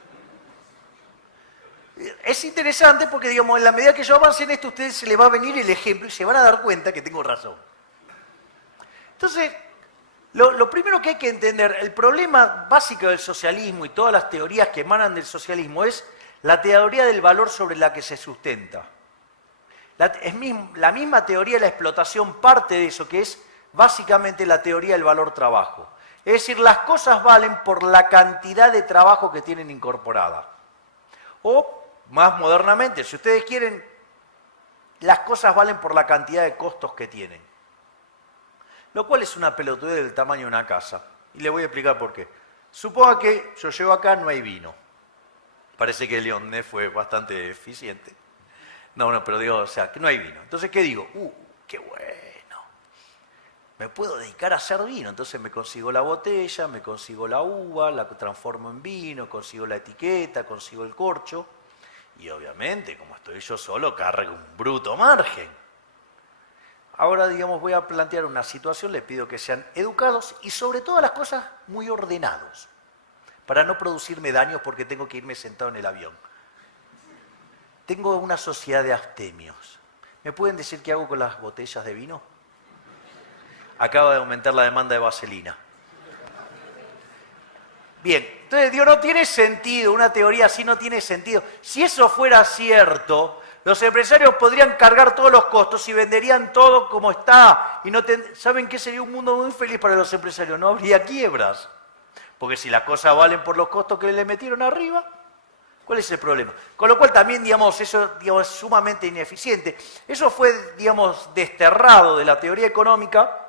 Es interesante porque, digamos, en la medida que yo avance en esto, a ustedes se les va a venir el ejemplo y se van a dar cuenta que tengo razón. Entonces, lo primero que hay que entender, el problema básico del socialismo y todas las teorías que emanan del socialismo es la teoría del valor sobre la que se sustenta. La misma teoría de la explotación parte de eso, que es básicamente la teoría del valor trabajo. Es decir, las cosas valen por la cantidad de trabajo que tienen incorporada. O, más modernamente, si ustedes quieren, las cosas valen por la cantidad de costos que tienen. Lo cual es una pelotudez del tamaño de una casa. Y le voy a explicar por qué. Suponga que yo llego acá, no hay vino. Parece que León Ness fue bastante eficiente. No, pero digo, o sea, que no hay vino. Entonces, ¿qué digo? Qué bueno. Me puedo dedicar a hacer vino. Entonces me consigo la botella, me consigo la uva, la transformo en vino, consigo la etiqueta, consigo el corcho. Y obviamente, como estoy yo solo, cargo un bruto margen. Ahora, digamos, voy a plantear una situación, les pido que sean educados y sobre todas las cosas muy ordenados, para no producirme daños porque tengo que irme sentado en el avión. Tengo una sociedad de abstemios. ¿Me pueden decir qué hago con las botellas de vino? Acaba de aumentar la demanda de vaselina. Bien, entonces digo, no tiene sentido, una teoría así no tiene sentido. Si eso fuera cierto, los empresarios podrían cargar todos los costos y venderían todo como está. Y no ¿saben qué? Sería un mundo muy feliz para los empresarios, no habría quiebras. Porque si las cosas valen por los costos que le metieron arriba, ¿cuál es el problema? Con lo cual también, digamos, eso es sumamente ineficiente. Eso fue, digamos, desterrado de la teoría económica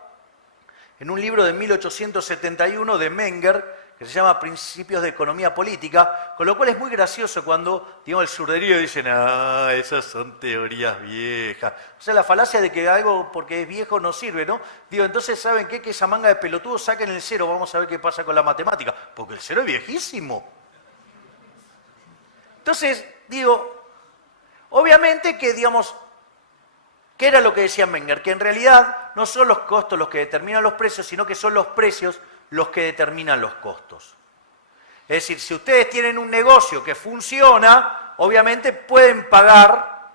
en un libro de 1871 de Menger, que se llama Principios de Economía Política, con lo cual es muy gracioso cuando, digamos, el surderío dicen, esas son teorías viejas. O sea, la falacia de que algo porque es viejo no sirve, ¿no? Digo, entonces, ¿saben qué? Que esa manga de pelotudos saquen el cero, vamos a ver qué pasa con la matemática, porque el cero es viejísimo. Entonces, digo, obviamente que, digamos, ¿qué era lo que decía Menger? Que en realidad no son los costos los que determinan los precios, sino que son los precios los que determinan los costos. Es decir, si ustedes tienen un negocio que funciona, obviamente pueden pagar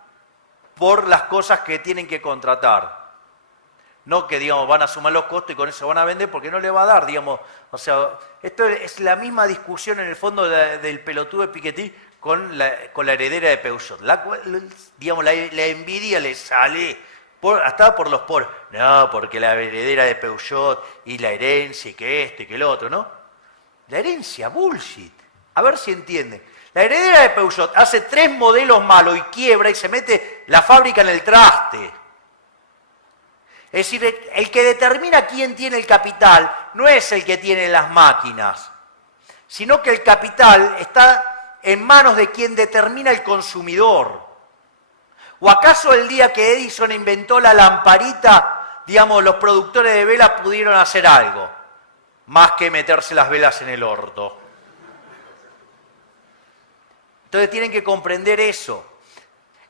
por las cosas que tienen que contratar. No que, digamos, van a sumar los costos y con eso van a vender porque no le va a dar, digamos. O sea, esto es la misma discusión en el fondo del pelotudo de Piketty con la heredera de Peugeot. Digamos, la envidia le sale hasta por los poros. No, porque la heredera de Peugeot y la herencia y que esto y que el otro, ¿no? La herencia, bullshit. A ver si entienden. La heredera de Peugeot hace 3 modelos malos y quiebra y se mete la fábrica en el traste. Es decir, el que determina quién tiene el capital no es el que tiene las máquinas, sino que el capital está en manos de quien determina el consumidor. ¿O acaso el día que Edison inventó la lamparita, digamos, los productores de velas pudieron hacer algo? Más que meterse las velas en el orto. Entonces tienen que comprender eso.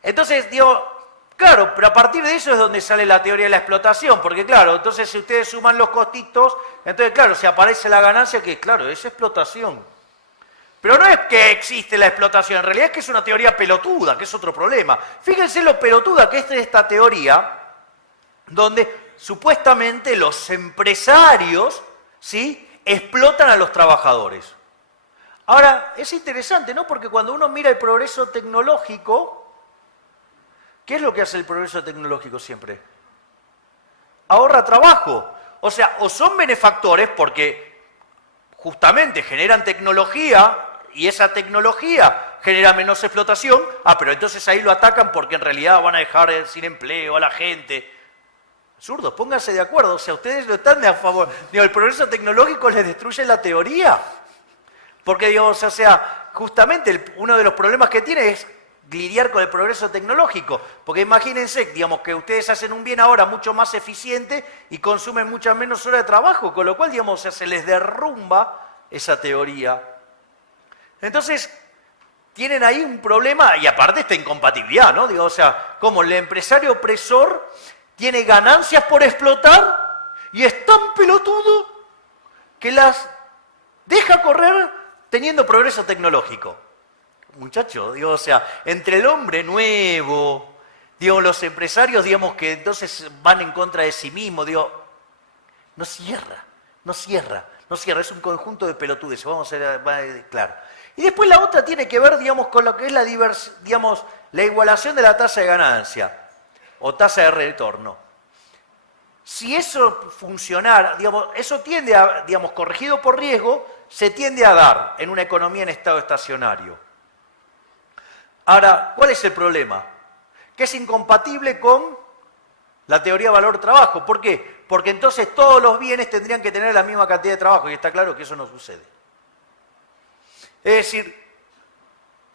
Entonces, digo, claro, pero a partir de eso es donde sale la teoría de la explotación, porque claro, entonces si ustedes suman los costitos, entonces claro, si aparece la ganancia, que claro, es explotación. Pero no es que existe la explotación, en realidad es que es una teoría pelotuda, que es otro problema. Fíjense lo pelotuda que es esta teoría, donde supuestamente los empresarios, ¿sí?, explotan a los trabajadores. Ahora, es interesante, ¿no? Porque cuando uno mira el progreso tecnológico, ¿qué es lo que hace el progreso tecnológico siempre? Ahorra trabajo. O sea, o son benefactores porque justamente generan tecnología y esa tecnología genera menos explotación, pero entonces ahí lo atacan porque en realidad van a dejar sin empleo a la gente. Absurdos, pónganse de acuerdo, o sea, ustedes no están a favor. Digo, el progreso tecnológico les destruye la teoría. Porque, digamos, o sea, justamente uno de los problemas que tiene es, lidiar con el progreso tecnológico. Porque imagínense, digamos, que ustedes hacen un bien ahora mucho más eficiente y consumen muchas menos horas de trabajo, con lo cual, digamos, se les derrumba esa teoría. Entonces, tienen ahí un problema, y aparte esta incompatibilidad, ¿no? Digo, o sea, como el empresario opresor tiene ganancias por explotar y es tan pelotudo que las deja correr teniendo progreso tecnológico. Muchachos, digo, o sea, entre el hombre nuevo, digo, los empresarios, digamos, que entonces van en contra de sí mismos, digo, no cierra, es un conjunto de pelotudes, vamos a ver, claro. Y después la otra tiene que ver, digamos, con lo que es la igualación de la tasa de ganancia o tasa de retorno. Si eso funcionara, digamos, eso tiende a, digamos, corregido por riesgo, se tiende a dar en una economía en estado estacionario. Ahora, ¿cuál es el problema? Que es incompatible con la teoría valor-trabajo. ¿Por qué? Porque entonces todos los bienes tendrían que tener la misma cantidad de trabajo, y está claro que eso no sucede. Es decir,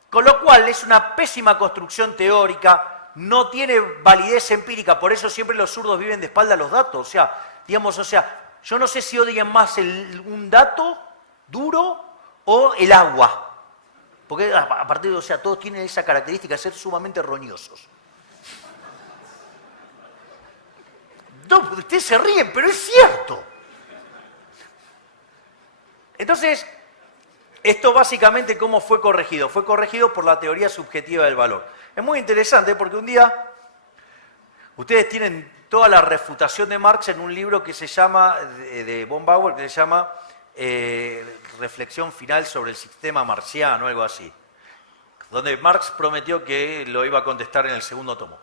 con lo cual es una pésima construcción teórica, no tiene validez empírica, por eso siempre los zurdos viven de espalda a los datos. O sea, digamos, yo no sé si odian más un dato duro o el agua. Porque aparte, o sea, todos tienen esa característica de ser sumamente roñosos. No, ustedes se ríen, pero es cierto. Entonces, esto básicamente, ¿cómo fue corregido? Fue corregido por la teoría subjetiva del valor. Es muy interesante porque un día ustedes tienen toda la refutación de Marx en un libro que se llama, de von Bauer, que se llama Reflexión final sobre el sistema marxiano, algo así. Donde Marx prometió que lo iba a contestar en el segundo tomo.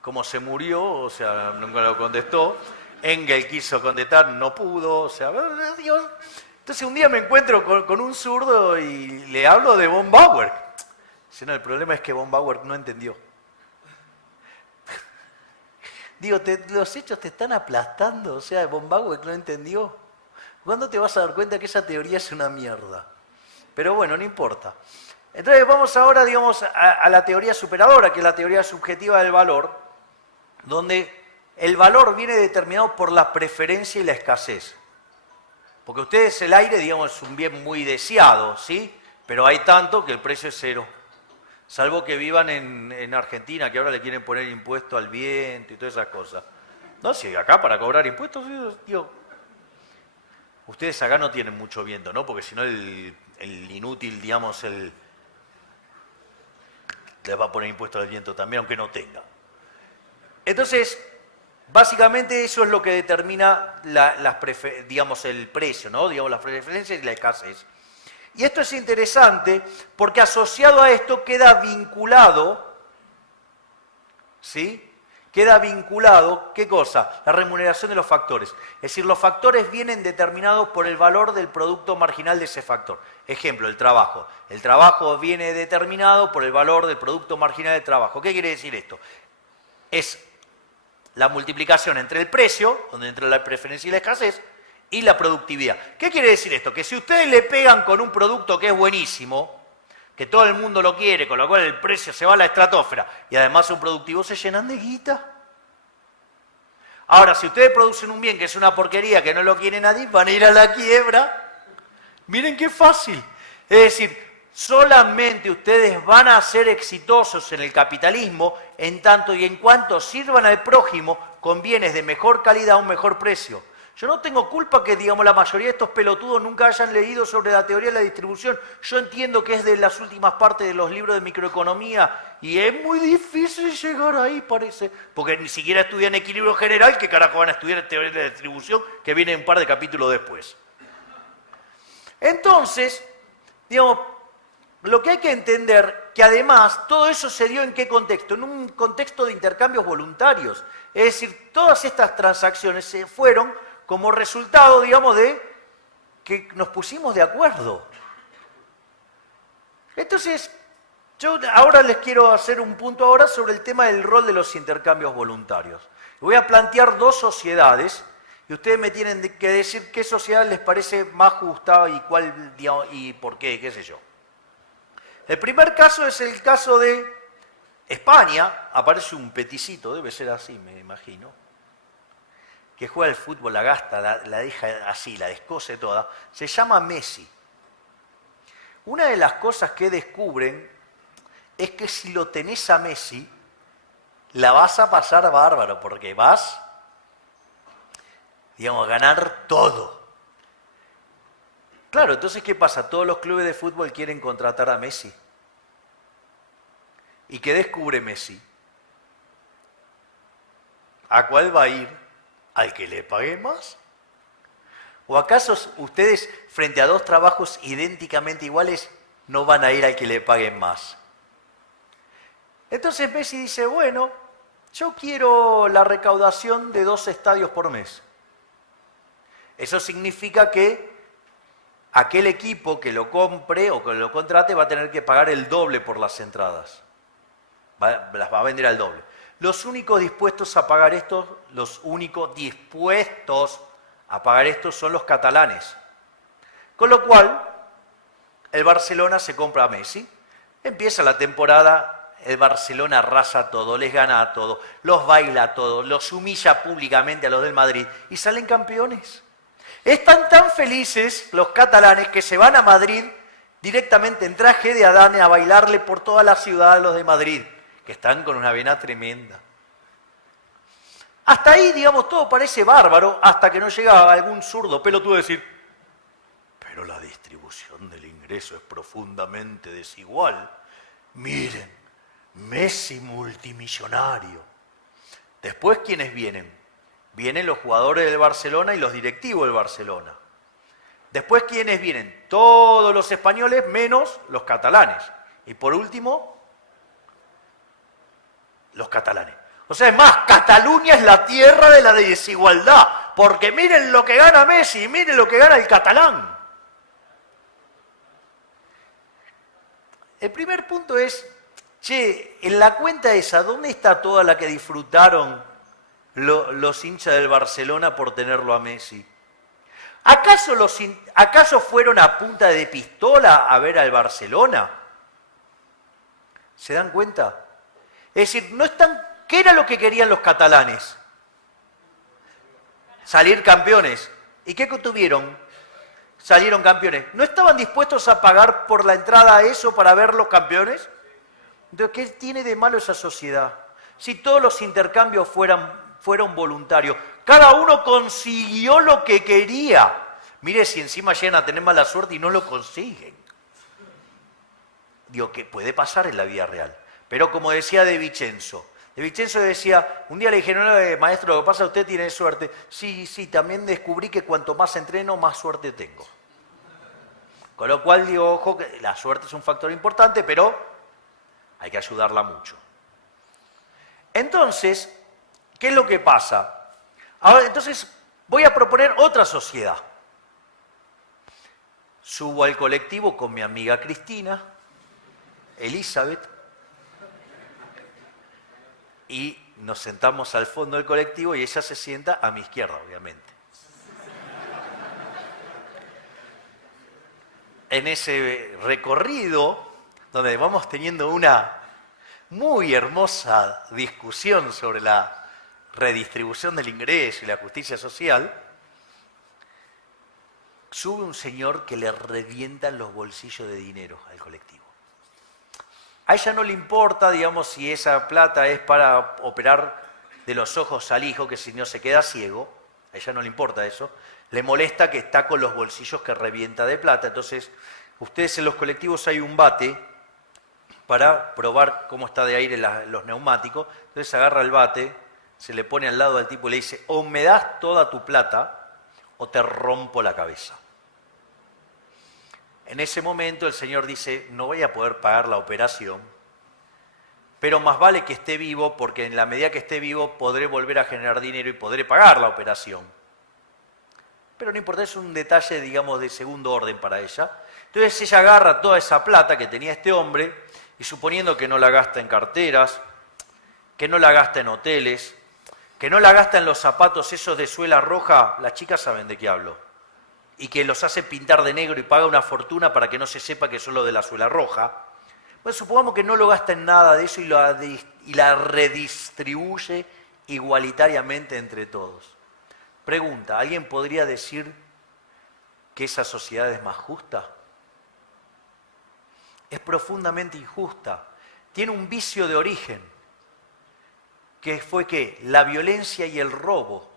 Como se murió, o sea, nunca lo contestó. Engels quiso contestar, no pudo, o sea, Dios. Entonces un día me encuentro con un zurdo y le hablo de von Bauer. Dice, no, el problema es que von Bauer no entendió. Digo, los hechos te están aplastando, o sea, von Bauer no entendió. ¿Cuándo te vas a dar cuenta que esa teoría es una mierda? Pero bueno, no importa. Entonces vamos ahora, digamos, a la teoría superadora, que es la teoría subjetiva del valor, donde el valor viene determinado por la preferencia y la escasez. Porque ustedes, el aire, digamos, es un bien muy deseado, ¿sí? Pero hay tanto que el precio es cero. Salvo que vivan en Argentina, que ahora le quieren poner impuesto al viento y todas esas cosas. No, si acá para cobrar impuestos, digo, ustedes acá no tienen mucho viento, ¿no? Porque si no el inútil, digamos, les va a poner impuesto al viento también, aunque no tenga. Entonces, básicamente eso es lo que determina digamos, el precio, ¿no? Digamos, las preferencias y la escasez. Y esto es interesante porque asociado a esto queda vinculado, ¿sí? Queda vinculado, ¿qué cosa? La remuneración de los factores. Es decir, los factores vienen determinados por el valor del producto marginal de ese factor. Ejemplo, el trabajo. El trabajo viene determinado por el valor del producto marginal del trabajo. ¿Qué quiere decir esto? Es la multiplicación entre el precio, donde entra la preferencia y la escasez, y la productividad. ¿Qué quiere decir esto? Que si ustedes le pegan con un producto que es buenísimo, que todo el mundo lo quiere, con lo cual el precio se va a la estratosfera, y además son productivos, se llenan de guita. Ahora, si ustedes producen un bien que es una porquería, que no lo quiere nadie, van a ir a la quiebra. Miren qué fácil. Es decir, solamente ustedes van a ser exitosos en el capitalismo en tanto y en cuanto sirvan al prójimo con bienes de mejor calidad a un mejor precio. Yo no tengo culpa que, digamos, la mayoría de estos pelotudos nunca hayan leído sobre la teoría de la distribución. Yo entiendo que es de las últimas partes de los libros de microeconomía y es muy difícil llegar ahí, parece. Porque ni siquiera estudian equilibrio general, ¿qué carajo van a estudiar teoría de la distribución? Que viene un par de capítulos después. Entonces, digamos, lo que hay que entender, que además todo eso se dio en qué contexto, en un contexto de intercambios voluntarios. Es decir, todas estas transacciones se fueron como resultado, digamos, de que nos pusimos de acuerdo. Entonces, yo ahora les quiero hacer un punto ahora sobre el tema del rol de los intercambios voluntarios. Voy a plantear dos sociedades y ustedes me tienen que decir qué sociedad les parece más justa y cuál, digamos, y por qué, qué sé yo. El primer caso es el caso de España. Aparece un peticito, debe ser así, me imagino, que juega el fútbol, la gasta, la deja así, la descose toda. Se llama Messi. Una de las cosas que descubren es que si lo tenés a Messi, la vas a pasar bárbaro, porque vas, digamos, a ganar todo. Claro, entonces, ¿qué pasa? Todos los clubes de fútbol quieren contratar a Messi. ¿Y qué descubre Messi? ¿A cuál va a ir? ¿Al que le pague más? ¿O acaso ustedes, frente a dos trabajos idénticamente iguales, no van a ir al que le paguen más? Entonces Messi dice, bueno, yo quiero la recaudación de 2 estadios por mes. Eso significa que aquel equipo que lo compre o que lo contrate va a tener que pagar el doble por las entradas. Las va a vender al doble. Los únicos dispuestos a pagar esto, son los catalanes. Con lo cual, el Barcelona se compra a Messi. Empieza la temporada, el Barcelona arrasa todo, les gana a todo, los baila a todos, los humilla públicamente a los del Madrid y salen campeones. Están tan felices los catalanes que se van a Madrid directamente en traje de Adán a bailarle por toda la ciudad a los de Madrid, que están con una vena tremenda. Hasta ahí, digamos, todo parece bárbaro, hasta que no llega algún zurdo pelotudo a decir, pero la distribución del ingreso es profundamente desigual. Miren, Messi multimillonario. Después, ¿quiénes vienen? Vienen los jugadores del Barcelona y los directivos del Barcelona. Después, ¿quiénes vienen? Todos los españoles menos los catalanes. Y por último, los catalanes. O sea, es más, Cataluña es la tierra de la desigualdad, porque miren lo que gana Messi y miren lo que gana el catalán. El primer punto es, che, en la cuenta esa, ¿dónde está toda la que disfrutaron los hinchas del Barcelona por tenerlo a Messi? ¿Acaso fueron a punta de pistola a ver al Barcelona? ¿Se dan cuenta? Es decir, no están. ¿Qué era lo que querían los catalanes? Salir campeones. ¿Y qué tuvieron? Salieron campeones. ¿No estaban dispuestos a pagar por la entrada a eso para ver los campeones? Entonces, ¿qué tiene de malo esa sociedad? Si todos los intercambios fueron voluntarios, cada uno consiguió lo que quería. Mire si encima llegan a tener mala suerte y no lo consiguen. Digo, que puede pasar en la vida real. Pero como decía De Vicenzo decía, un día le dijeron, maestro, lo que pasa es que usted tiene suerte. Sí, también descubrí que cuanto más entreno, más suerte tengo. Con lo cual digo, ojo, que la suerte es un factor importante, pero hay que ayudarla mucho. Entonces, ¿qué es lo que pasa? Ahora, entonces, voy a proponer otra sociedad. Subo al colectivo con mi amiga Cristina, Elizabeth, y nos sentamos al fondo del colectivo y ella se sienta a mi izquierda, obviamente. En ese recorrido, donde vamos teniendo una muy hermosa discusión sobre la redistribución del ingreso y la justicia social, sube un señor que le revientan los bolsillos de dinero al colectivo. A ella no le importa, digamos, si esa plata es para operar de los ojos al hijo, que si no se queda ciego. A ella no le importa eso. Le molesta que está con los bolsillos que revienta de plata. Entonces, ustedes en los colectivos hay un bate para probar cómo está de aire los neumáticos. Entonces agarra el bate, se le pone al lado del tipo y le dice, o me das toda tu plata o te rompo la cabeza. En ese momento el señor dice, no voy a poder pagar la operación, pero más vale que esté vivo, porque en la medida que esté vivo podré volver a generar dinero y podré pagar la operación. Pero no importa, es un detalle, digamos, de segundo orden para ella. Entonces ella agarra toda esa plata que tenía este hombre, y suponiendo que no la gasta en carteras, que no la gasta en hoteles, que no la gasta en los zapatos esos de suela roja, las chicas saben de qué hablo, y que los hace pintar de negro y paga una fortuna para que no se sepa que son los de la suela roja. Pues supongamos que no lo gasta en nada de eso y la redistribuye igualitariamente entre todos. Pregunta, ¿alguien podría decir que esa sociedad es más justa? Es profundamente injusta. Tiene un vicio de origen, que fue ¿qué? La violencia y el robo.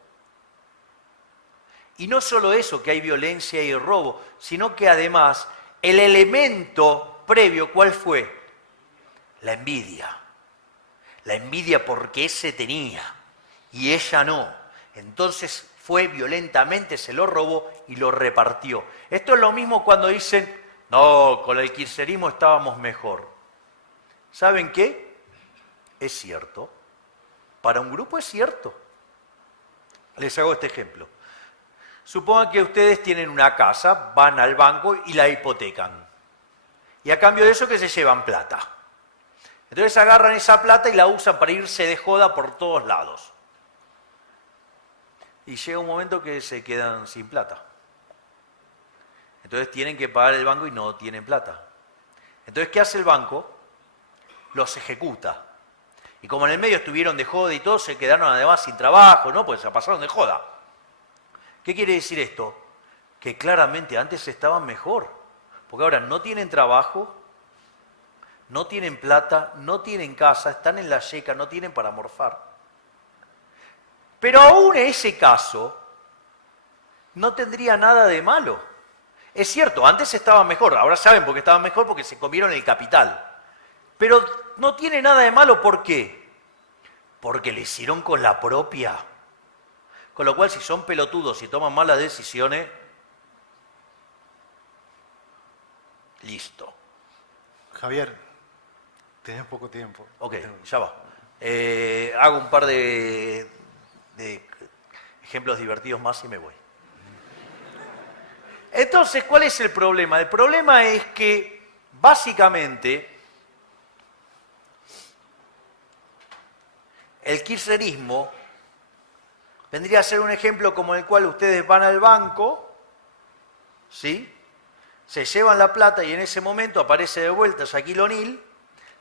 Y no solo eso, que hay violencia y robo, sino que además el elemento previo, ¿cuál fue? La envidia. La envidia porque ese tenía y ella no. Entonces fue violentamente, se lo robó y lo repartió. Esto es lo mismo cuando dicen, no, con el kirchnerismo estábamos mejor. ¿Saben qué? Es cierto. Para un grupo es cierto. Les hago este ejemplo. Supongan que ustedes tienen una casa, van al banco y la hipotecan. Y a cambio de eso que se llevan plata. Entonces agarran esa plata y la usan para irse de joda por todos lados. Y llega un momento que se quedan sin plata. Entonces tienen que pagar el banco y no tienen plata. Entonces, ¿qué hace el banco? Los ejecuta. Y como en el medio estuvieron de joda y todo, se quedaron además sin trabajo, ¿no? Pues se pasaron de joda. ¿Qué quiere decir esto? Que claramente antes estaban mejor. Porque ahora no tienen trabajo, no tienen plata, no tienen casa, están en la yeca, no tienen para morfar. Pero aún en ese caso, no tendría nada de malo. Es cierto, antes estaban mejor, ahora saben por qué estaban mejor, porque se comieron el capital. Pero no tiene nada de malo, ¿por qué? Porque lo hicieron con la propia. Con lo cual, si son pelotudos y toman malas decisiones, listo. Javier, tenés poco tiempo. Ok, ya va. Hago un par de ejemplos divertidos más y me voy. Entonces, ¿cuál es el problema? El problema es que, básicamente, el kirchnerismo vendría a ser un ejemplo como el cual ustedes van al banco, ¿sí? Se llevan la plata y en ese momento aparece de vuelta Shaquille O'Neal,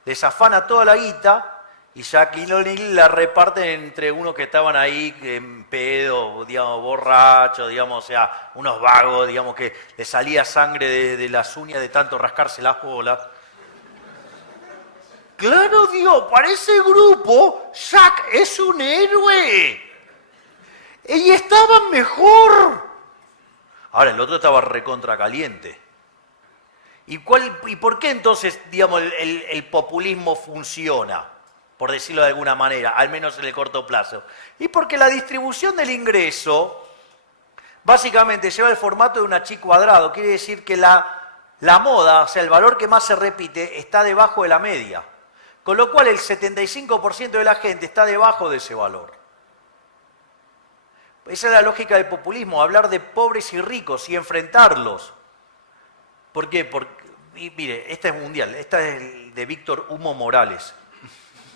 les afana toda la guita y Shaquille O'Neal la reparten entre unos que estaban ahí en pedo, digamos, borrachos, digamos, o sea, unos vagos, digamos, que les salía sangre de las uñas de tanto rascarse las bolas. Claro, Dios, para ese grupo, Shaq es un héroe. Y estaban mejor. Ahora, el otro estaba recontra caliente. ¿Y por qué entonces, digamos, el populismo funciona? Por decirlo de alguna manera, al menos en el corto plazo. Y porque la distribución del ingreso, básicamente lleva el formato de una chi cuadrado. Quiere decir que la moda, o sea, el valor que más se repite, está debajo de la media. Con lo cual el 75% de la gente está debajo de ese valor. Esa es la lógica del populismo, hablar de pobres y ricos y enfrentarlos. ¿Por qué? Y mire, esta es mundial, esta es de Víctor Hugo Morales,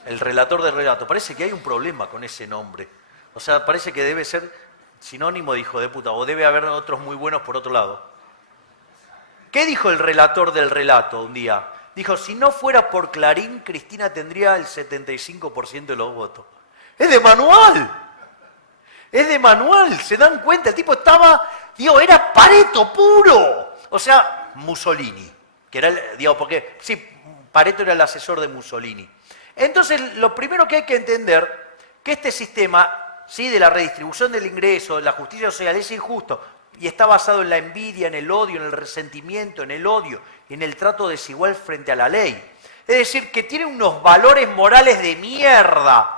el relator del relato. Parece que hay un problema con ese nombre. O sea, parece que debe ser sinónimo de hijo de puta, o debe haber otros muy buenos por otro lado. ¿Qué dijo el relator del relato un día? Dijo, si no fuera por Clarín, Cristina tendría el 75% de los votos. ¡Es de manual! Es de manual, ¿se dan cuenta? El tipo estaba, digo, era Pareto puro. O sea, Mussolini, que era, digo, porque, sí, Pareto era el asesor de Mussolini. Entonces, lo primero que hay que entender, que este sistema, ¿sí?, de la redistribución del ingreso, de la justicia social, es injusto y está basado en la envidia, en el odio, en el resentimiento, en el odio y en el trato desigual frente a la ley. Es decir, que tiene unos valores morales de mierda.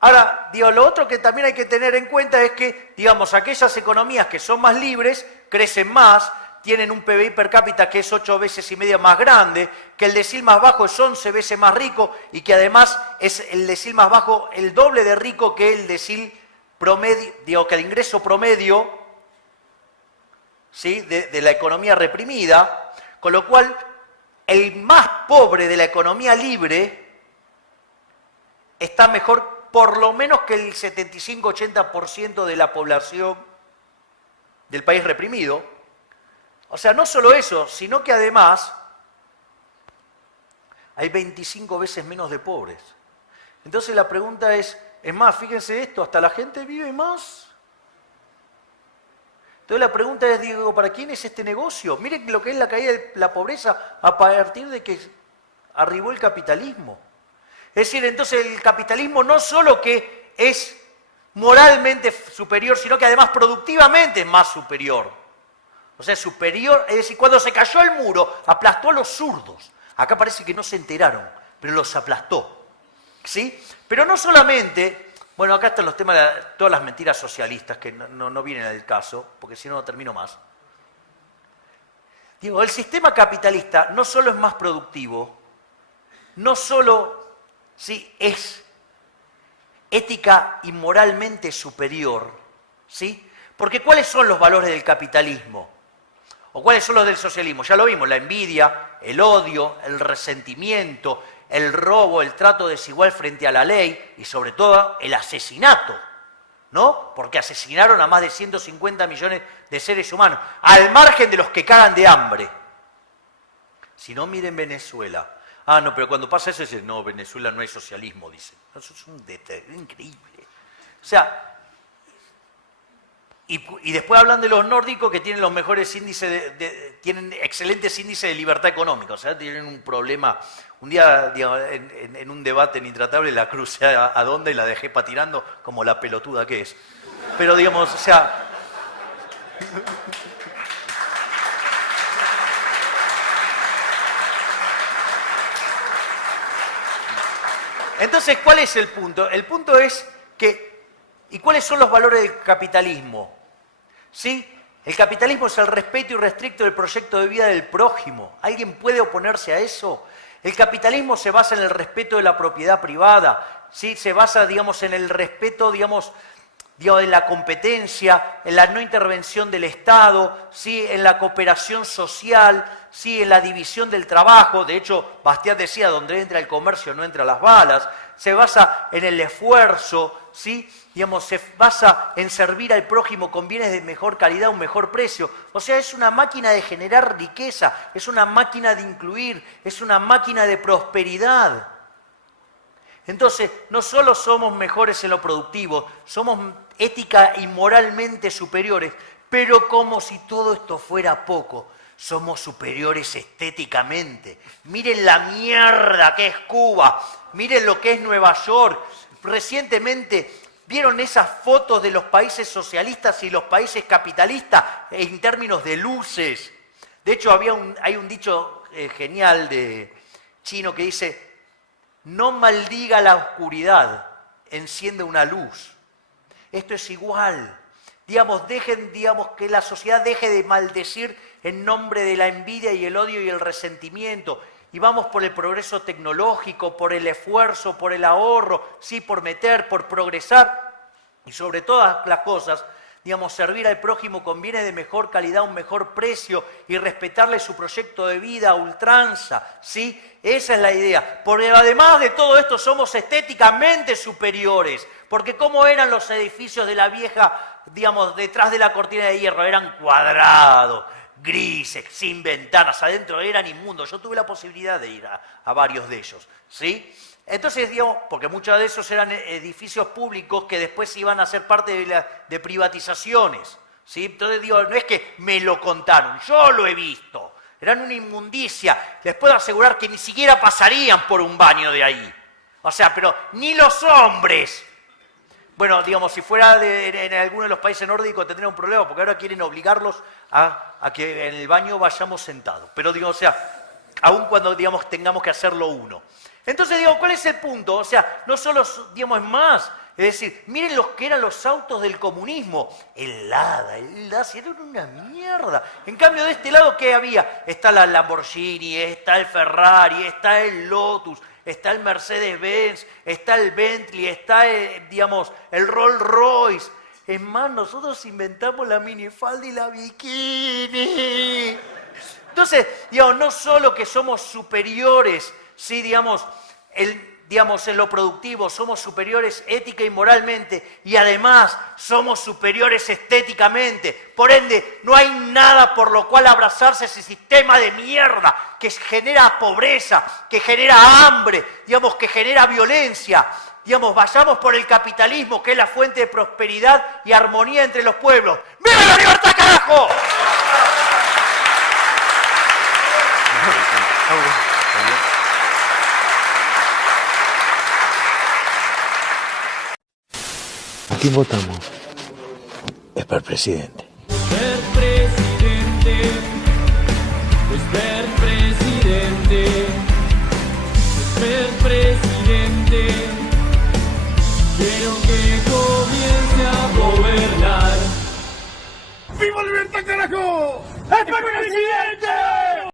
Ahora, digo, lo otro que también hay que tener en cuenta es que, digamos, aquellas economías que son más libres crecen más, tienen un PBI per cápita que es 8 veces y media más grande, que el decil más bajo es 11 veces más rico y que además es el decil más bajo el doble de rico que el decil promedio, digo, que el ingreso promedio, ¿sí?, de la economía reprimida, con lo cual el más pobre de la economía libre está mejor por lo menos que el 75-80% de la población del país reprimido. O sea, no solo eso, sino que además hay 25 veces menos de pobres. Entonces la pregunta es más, fíjense esto, hasta la gente vive más. Entonces la pregunta es, digo, ¿para quién es este negocio? Miren lo que es la caída de la pobreza a partir de que arribó el capitalismo. Es decir, entonces el capitalismo no solo que es moralmente superior, sino que además productivamente es más superior. O sea, superior, es decir, cuando se cayó el muro, aplastó a los zurdos. Acá parece que no se enteraron, pero los aplastó. ¿Sí? Pero no solamente, bueno, acá están los temas de todas las mentiras socialistas que no vienen al caso, porque si no, no termino más. Digo, el sistema capitalista no solo es más productivo, no solo ¿sí? es ética y moralmente superior, ¿sí? Porque ¿cuáles son los valores del capitalismo? ¿O cuáles son los del socialismo? Ya lo vimos, la envidia, el odio, el resentimiento, el robo, el trato desigual frente a la ley y sobre todo el asesinato, ¿no? Porque asesinaron a más de 150 millones de seres humanos, al margen de los que cagan de hambre. Si no, miren Venezuela. Ah, no, pero cuando pasa eso dicen, no, Venezuela no hay socialismo, dicen. Eso es un increíble. O sea, y después hablan de los nórdicos que tienen los mejores índices, tienen excelentes índices de libertad económica. O sea, tienen un problema. Un día, digamos, en un debate en Intratable, la crucé a dónde y la dejé patinando como la pelotuda que es. Pero, digamos, o sea... Entonces, ¿cuál es el punto? El punto es que, ¿y cuáles son los valores del capitalismo? ¿Sí? El capitalismo es el respeto irrestricto del proyecto de vida del prójimo. ¿Alguien puede oponerse a eso? El capitalismo se basa en el respeto de la propiedad privada, ¿sí? Se basa, digamos, en el respeto, digamos, en la competencia, en la no intervención del Estado, ¿sí? En la cooperación social, ¿sí? En la división del trabajo. De hecho, Bastiat decía, donde entra el comercio no entran las balas. Se basa en el esfuerzo, ¿sí? Digamos, se basa en servir al prójimo con bienes de mejor calidad a un mejor precio. O sea, es una máquina de generar riqueza, es una máquina de incluir, es una máquina de prosperidad. Entonces, no solo somos mejores en lo productivo, somos ética y moralmente superiores, pero como si todo esto fuera poco, somos superiores estéticamente. Miren la mierda que es Cuba, miren lo que es Nueva York. Recientemente, ¿vieron esas fotos de los países socialistas y los países capitalistas en términos de luces? De hecho, hay un dicho genial de chino que dice, no maldiga la oscuridad, enciende una luz. Esto es igual. Digamos, que la sociedad deje de maldecir en nombre de la envidia y el odio y el resentimiento. Y vamos por el progreso tecnológico, por el esfuerzo, por el ahorro, sí, por progresar y sobre todas las cosas, digamos, servir al prójimo con bienes de mejor calidad, un mejor precio y respetarle su proyecto de vida a ultranza, ¿sí? Esa es la idea. Porque además de todo esto somos estéticamente superiores, porque ¿cómo eran los edificios de la vieja, digamos, detrás de la cortina de hierro? Eran cuadrados, grises, sin ventanas, adentro eran inmundos. Yo tuve la posibilidad de ir a varios de ellos, ¿sí? Entonces, digamos, porque muchos de esos eran edificios públicos que después iban a ser parte de privatizaciones, ¿sí? Entonces, digo, no es que me lo contaron, yo lo he visto. Eran una inmundicia. Les puedo asegurar que ni siquiera pasarían por un baño de ahí. O sea, pero ni los hombres. Bueno, digamos, si fuera en alguno de los países nórdicos tendría un problema, porque ahora quieren obligarlos a que en el baño vayamos sentados. Pero, digo, o sea, aun cuando, digamos, tengamos que hacerlo uno. Entonces, digo, ¿cuál es el punto? O sea, no solo, digamos, es más. Es decir, miren los que eran los autos del comunismo. El Lada, era una mierda. En cambio, de este lado, ¿qué había? Está la Lamborghini, está el Ferrari, está el Lotus, está el Mercedes-Benz, está el Bentley, está, digamos, el Rolls Royce. Es más, nosotros inventamos la minifalda y la bikini. Entonces, digamos, no solo que somos superiores, sí, digamos, digamos, en lo productivo, somos superiores ética y moralmente, y además somos superiores estéticamente. Por ende, no hay nada por lo cual abrazarse a ese sistema de mierda que genera pobreza, que genera hambre, digamos, que genera violencia. Digamos, vayamos por el capitalismo, que es la fuente de prosperidad y armonía entre los pueblos. ¡Viva la libertad, carajo! ¿A quién votamos? Es para el presidente. Ser presidente, es ser presidente, es ser presidente. Quiero que comience a gobernar. ¡Viva la libertad, carajo! ¡Es para el presidente!